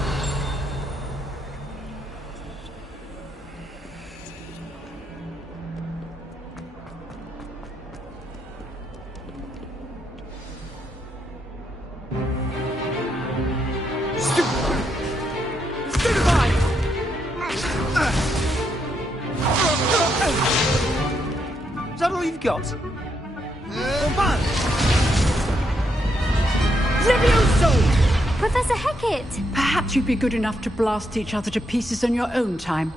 Is that all you've got? Levioso! Professor Hecat! Perhaps you'd be good enough to blast each other to pieces in your own time.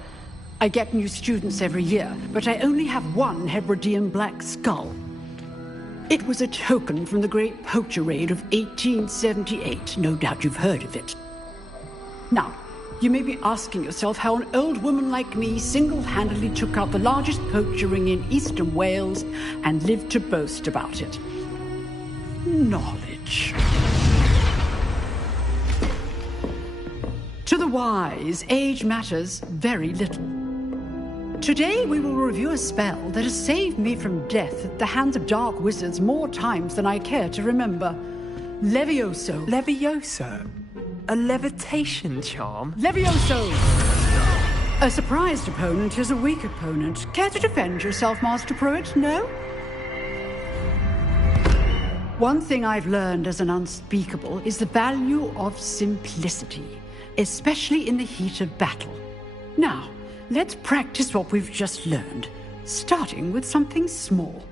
I get new students every year, but I only have one Hebridean black skull. It was a token from the Great Poacher Raid of 1878. No doubt you've heard of it. Now, you may be asking yourself how an old woman like me single-handedly took out the largest poacher ring in eastern Wales and lived to boast about it. Knowledge. To the wise, age matters very little. Today we will review a spell that has saved me from death at the hands of dark wizards more times than I care to remember. Levioso. Levioso? A levitation charm? Levioso! A surprised opponent is a weak opponent. Care to defend yourself, Master Pruitt? No? One thing I've learned as an unspeakable is the value of simplicity, especially in the heat of battle. Now, let's practice what we've just learned, starting with something small.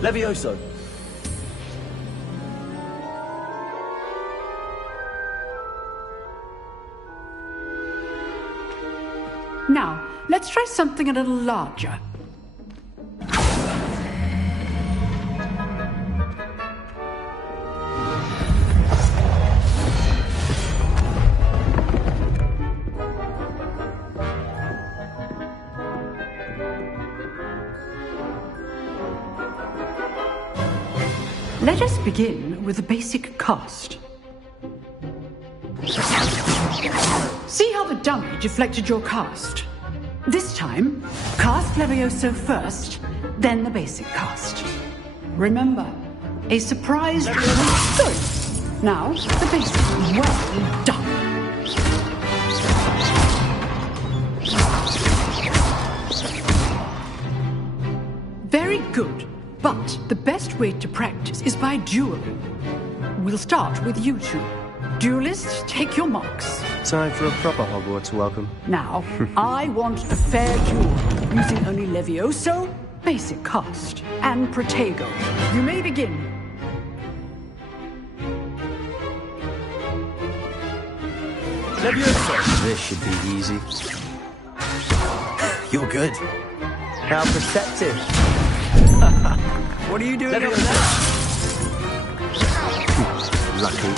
Levioso! Now, let's try something a little larger. Let us begin with the basic cast. See how the dummy deflected your cast? This time, cast Levioso first, then the basic cast. Remember, a surprise drill. Good. Now, the basic. Well done. Very good. But the best way to practice is by dueling. We'll start with you two. Duelists, take your marks. Time for a proper Hogwarts welcome. Now, I want a fair duel, using only Levioso, basic cast, and Protego. You may begin. Levioso! This should be easy. You're good. How perceptive. What are you doing over there? Lucky.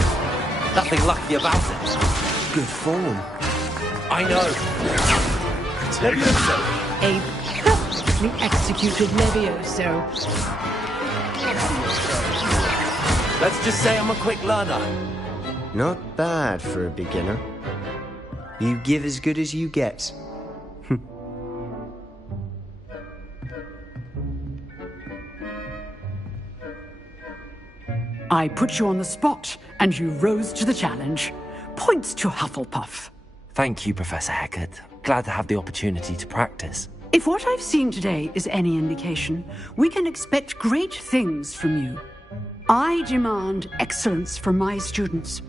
Nothing lucky about it. Good form. I know. Levioso. A perfectly executed Levioso. Let's just say I'm a quick learner. Not bad for a beginner. You give as good as you get. I put you on the spot, and you rose to the challenge. Points to Hufflepuff. Thank you, Professor Hecat. Glad to have the opportunity to practice. If what I've seen today is any indication, we can expect great things from you. I demand excellence from my students.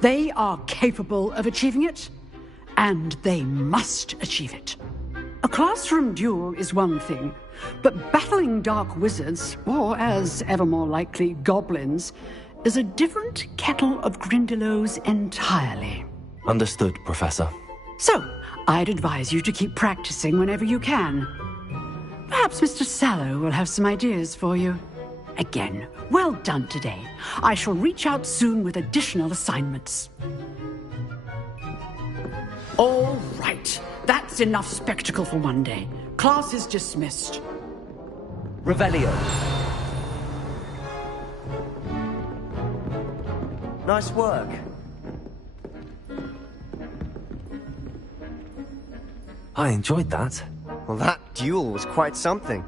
They are capable of achieving it, and they must achieve it. A classroom duel is one thing, but battling dark wizards, or as ever more likely, goblins, is a different kettle of Grindylows entirely. Understood, Professor. So, I'd advise you to keep practicing whenever you can. Perhaps Mr. Sallow will have some ideas for you. Again, well done today. I shall reach out soon with additional assignments. All right. That's enough spectacle for one day. Class is dismissed. Revelio. Nice work. I enjoyed that. Well, that duel was quite something.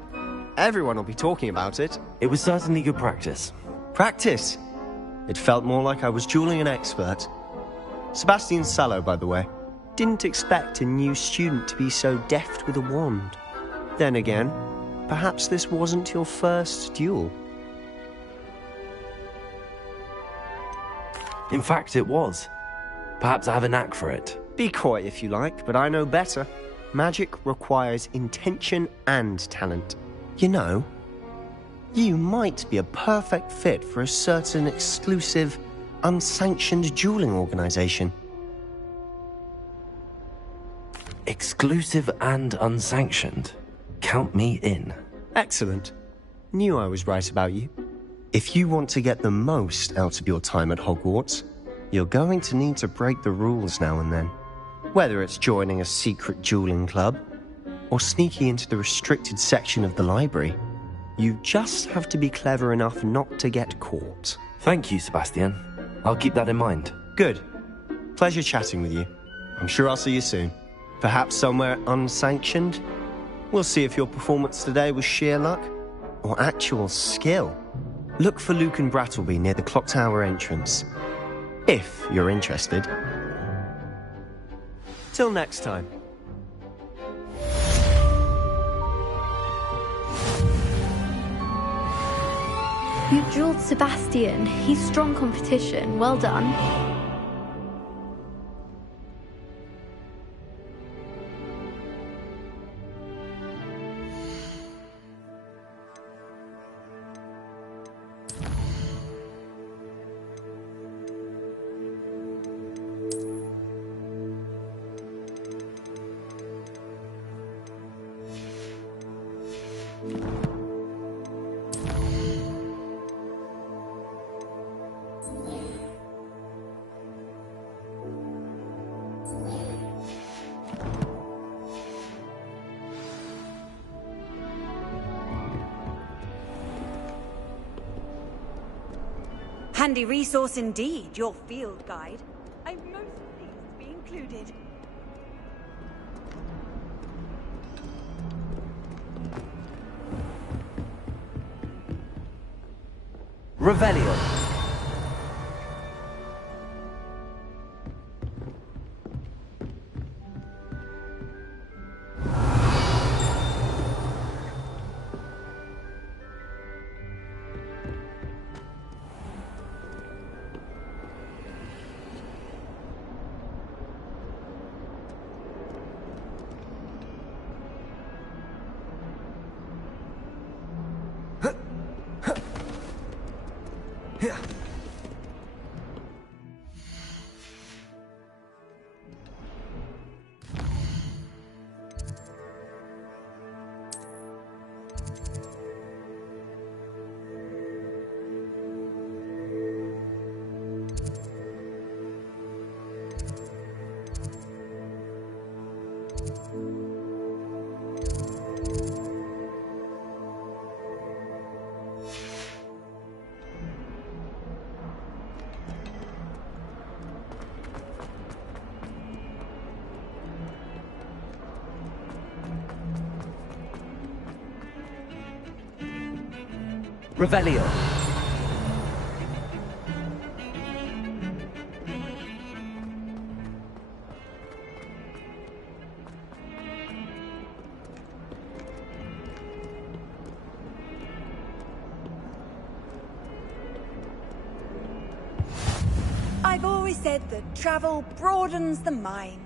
Everyone will be talking about it. It was certainly good practice. Practice? It felt more like I was dueling an expert. Sebastian Sallow, by the way. Didn't expect a new student to be so deft with a wand. Then again, perhaps this wasn't your first duel. In fact, it was. Perhaps I have a knack for it. Be coy if you like, but I know better. Magic requires intention and talent. You know, you might be a perfect fit for a certain exclusive, unsanctioned dueling organization. Exclusive and unsanctioned. Count me in. Excellent. Knew I was right about you. If you want to get the most out of your time at Hogwarts, you're going to need to break the rules now and then. Whether it's joining a secret dueling club, or sneaking into the restricted section of the library, you just have to be clever enough not to get caught. Thank you, Sebastian. I'll keep that in mind. Good. Pleasure chatting with you. I'm sure I'll see you soon. Perhaps somewhere unsanctioned? We'll see if your performance today was sheer luck or actual skill. Look for Luke and Brattleby near the clock tower entrance, if you're interested. Till next time. You dueled Sebastian. He's strong competition. Well done. Handy resource indeed, your field guide. I'm most pleased to be included. Revelio. Revelio. I've always said that travel broadens the mind.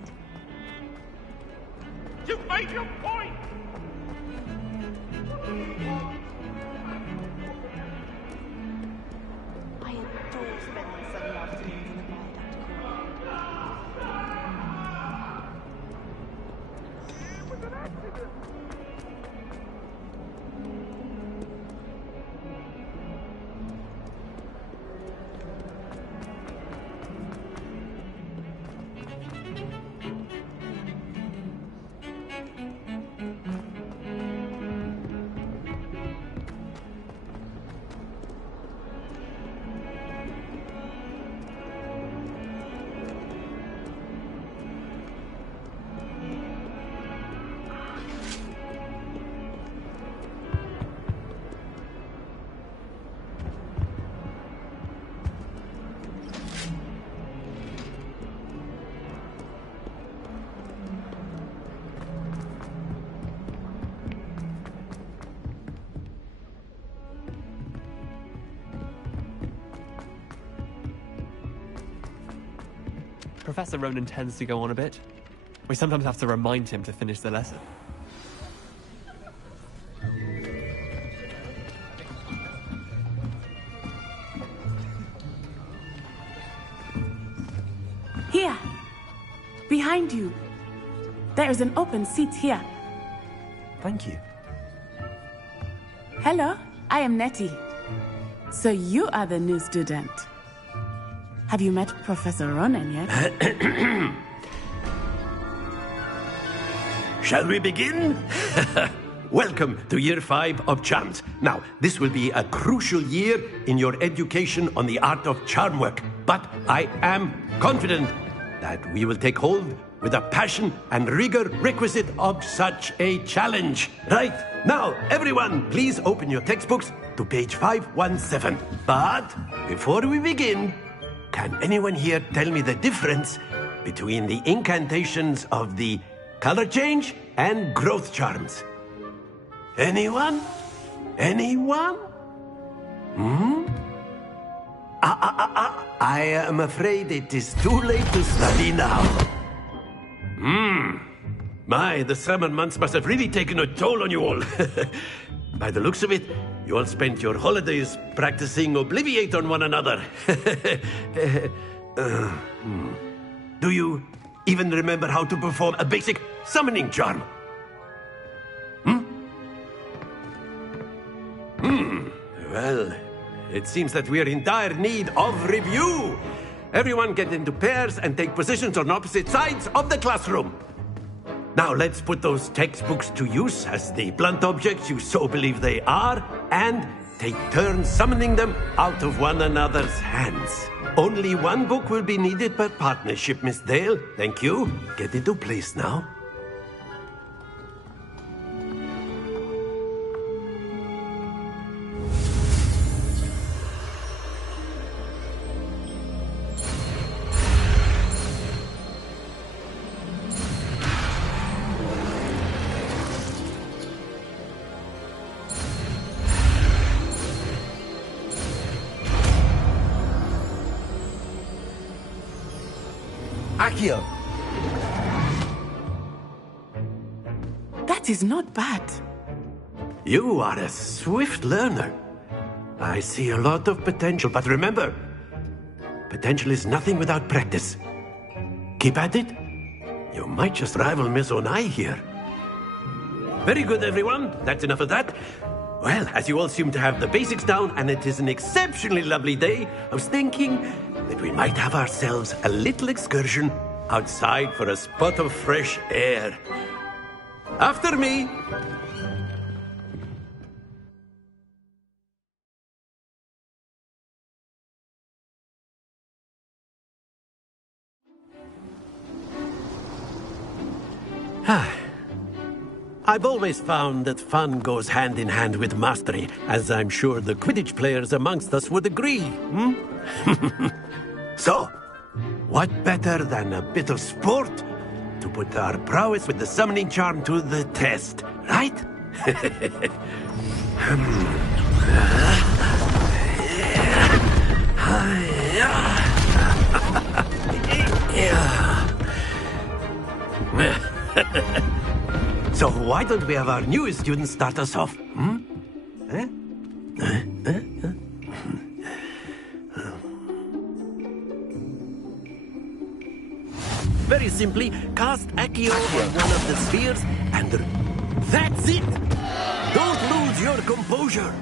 You've made your point! I adore spending sunny afternoons in the viaduct. Professor Ronan tends to go on a bit. We sometimes have to remind him to finish the lesson. Here! Behind you! There is an open seat here. Thank you. Hello, I am Nettie. So you are the new student. Have you met Professor Ronan yet? Shall we begin? Welcome to Year 5 of Charms. Now, this will be a crucial year in your education on the art of charm work, but I am confident that we will take hold with the passion and rigor requisite of such a challenge. Right, now, everyone, please open your textbooks to page 517. But before we begin, can anyone here tell me the difference between the incantations of the color change and growth charms? Anyone? Anyone? I am afraid it is too late to study now. My, the summer months must have really taken a toll on you all. By the looks of it, you all spent your holidays practicing Obliviate on one another. Do you even remember how to perform a basic summoning charm? Well, it seems that we are in dire need of review. Everyone get into pairs and take positions on opposite sides of the classroom. Now let's put those textbooks to use as the blunt objects you so believe they are, and take turns summoning them out of one another's hands. Only one book will be needed per partnership, Miss Dale. Thank you. Get into place now. Accio! That is not bad. You are a swift learner. I see a lot of potential, but remember, potential is nothing without practice. Keep at it. You might just rival Miss Onai here. Very good, everyone. That's enough of that. Well, as you all seem to have the basics down, and it is an exceptionally lovely day, I was thinking that we might have ourselves a little excursion outside for a spot of fresh air. After me. I've always found that fun goes hand in hand with mastery, as I'm sure the Quidditch players amongst us would agree. So, what better than a bit of sport to put our prowess with the summoning charm to the test, right? So why don't we have our newest student start us off? Very simply, cast Accio on one of the spheres, and that's it! Don't lose your composure!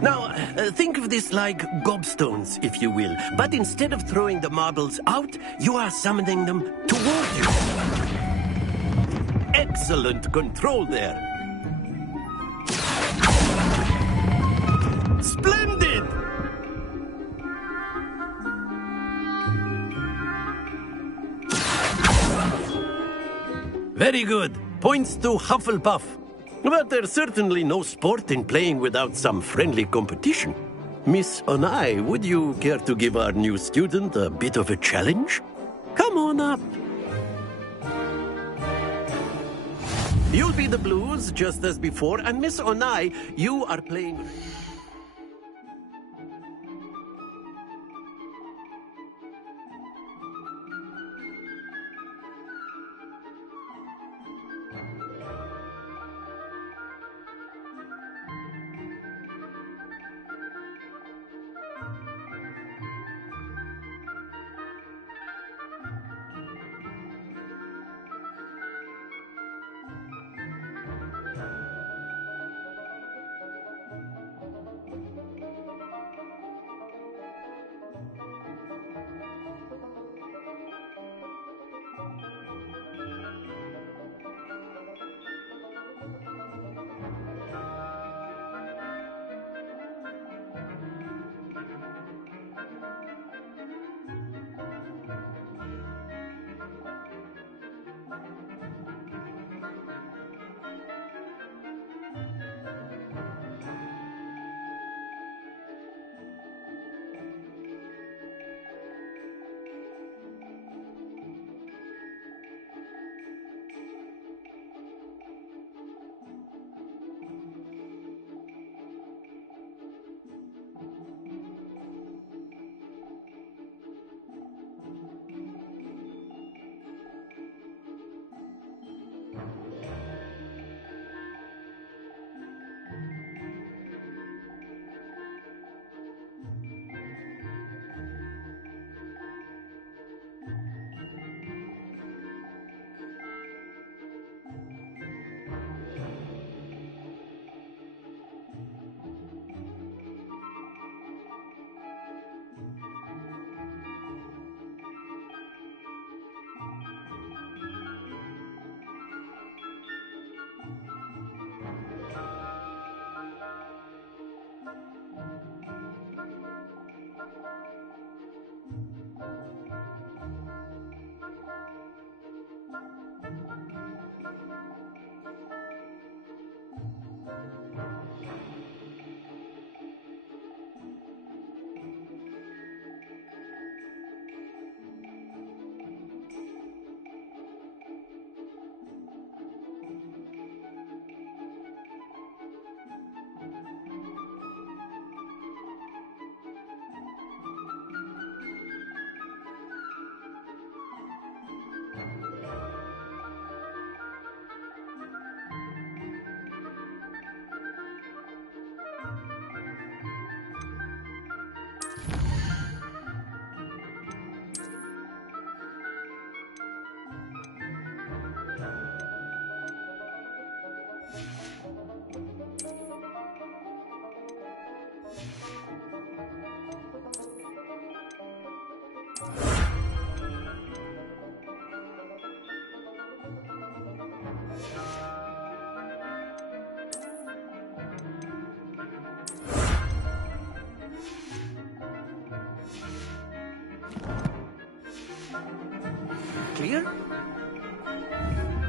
Now, think of this like gobstones, if you will. But instead of throwing the marbles out, you are summoning them toward you. Excellent control there. Splendid! Very good. Points to Hufflepuff. But there's certainly no sport in playing without some friendly competition. Miss Onai, would you care to give our new student a bit of a challenge? Come on up. You'll be the Blues, just as before, and Miss Onai, you are playing...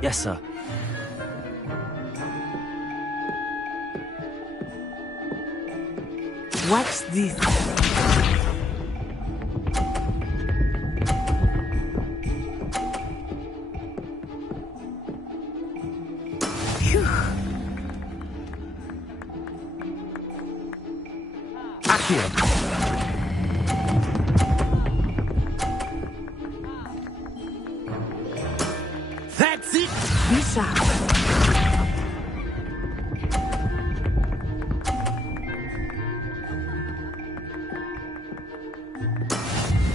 Yes, sir. Watch this. Phew. Accio! That's it! Be sharp.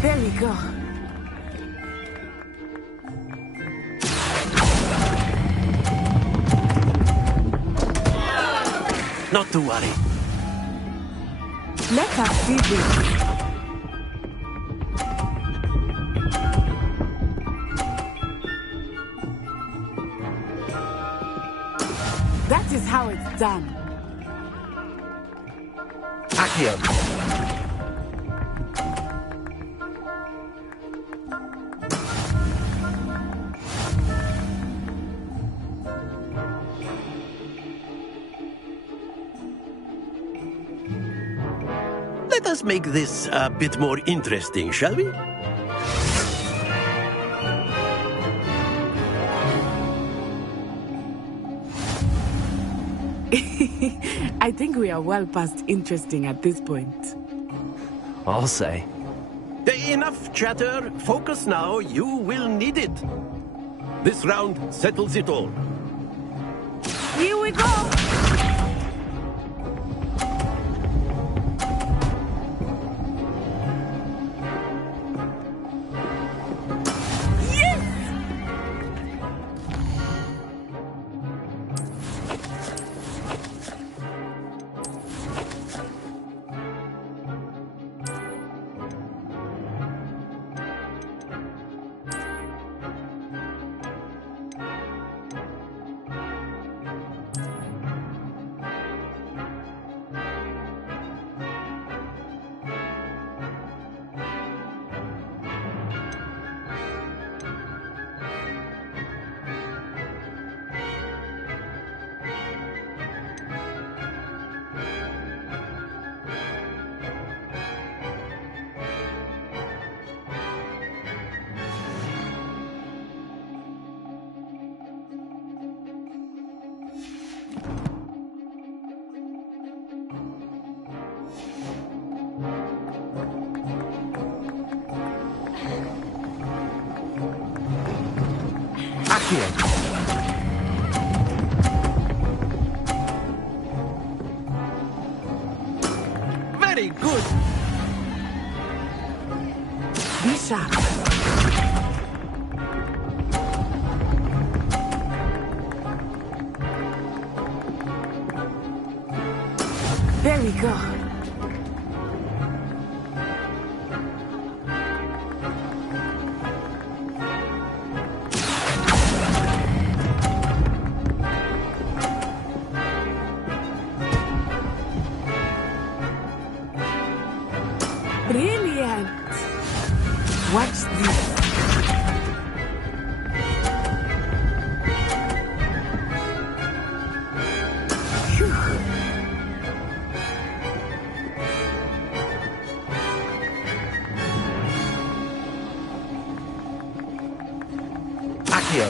There we go. Not to worry. Let us see this. That is how it's done. Accio! Let us make this a bit more interesting, shall we? I think we are well past interesting at this point. I'll say. Enough chatter. Focus now. You will need it. This round settles it all. Here we go! Very good. Be sharp. There we go. Brilliant! Watch this. Accio!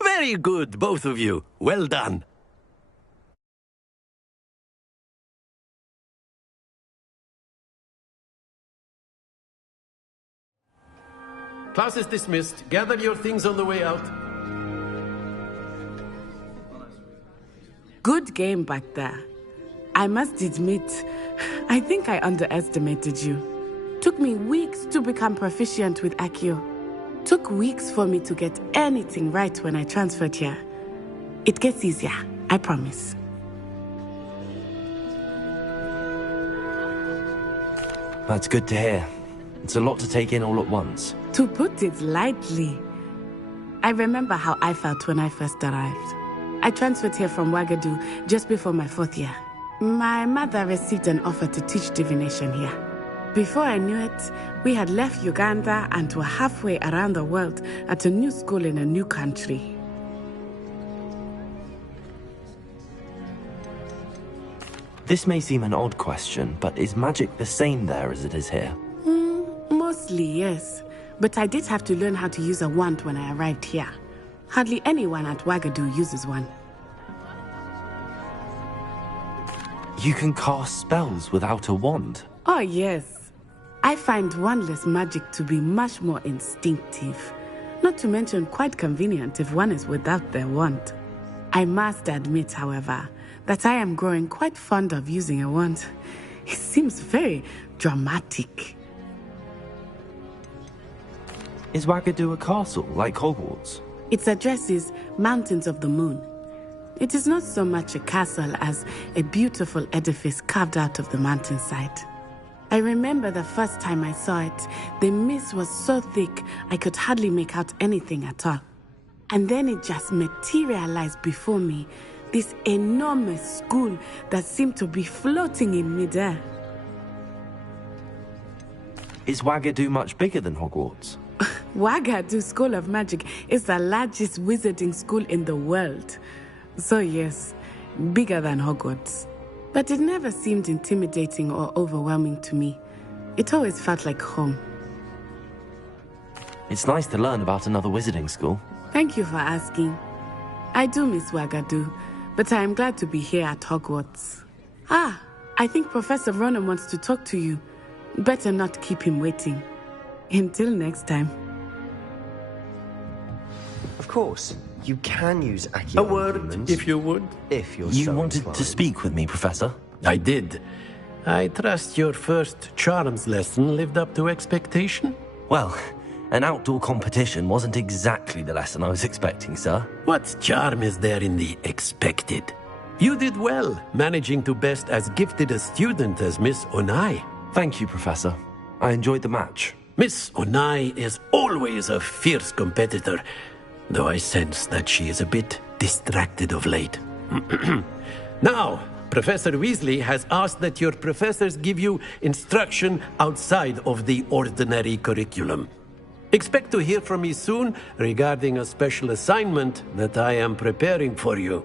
Very good, both of you. Well done. Class is dismissed. Gather your things on the way out. Good game back there. I must admit, I think I underestimated you. Took me weeks to become proficient with Accio. Took weeks for me to get anything right when I transferred here. It gets easier, I promise. That's good to hear. It's a lot to take in all at once. To put it lightly, I remember how I felt when I first arrived. I transferred here from Wagadu just before my 4th year. My mother received an offer to teach divination here. Before I knew it, we had left Uganda and were halfway around the world at a new school in a new country. This may seem an odd question, but is magic the same there as it is here? Mostly, yes. But I did have to learn how to use a wand when I arrived here. Hardly anyone at Wagadu uses one. You can cast spells without a wand? Oh, yes. I find wandless magic to be much more instinctive. Not to mention quite convenient if one is without their wand. I must admit, however, that I am growing quite fond of using a wand. It seems very dramatic. Is Wagadu a castle, like Hogwarts? Its address is Mountains of the Moon. It is not so much a castle as a beautiful edifice carved out of the mountainside. I remember the first time I saw it, the mist was so thick I could hardly make out anything at all. And then it just materialized before me, this enormous school that seemed to be floating in midair. Is Wagadu much bigger than Hogwarts? Wagadu School of Magic is the largest wizarding school in the world. So yes, bigger than Hogwarts. But it never seemed intimidating or overwhelming to me. It always felt like home. It's nice to learn about another wizarding school. Thank you for asking. I do miss Wagadu, but I am glad to be here at Hogwarts. Ah, I think Professor Ronan wants to talk to you. Better not keep him waiting. Until next time. Of course, you can use Accio. A word, if you would. If you're You so wanted inclined. to speak with me, Professor? I did. I trust your first charms lesson lived up to expectation? Well, an outdoor competition wasn't exactly the lesson I was expecting, sir. What charm is there in the expected? You did well, managing to best as gifted a student as Miss Onai. Thank you, Professor. I enjoyed the match. Miss Onai is always a fierce competitor, though I sense that she is a bit distracted of late. Now, Professor Weasley has asked that your professors give you instruction outside of the ordinary curriculum. Expect to hear from me soon regarding a special assignment that I am preparing for you.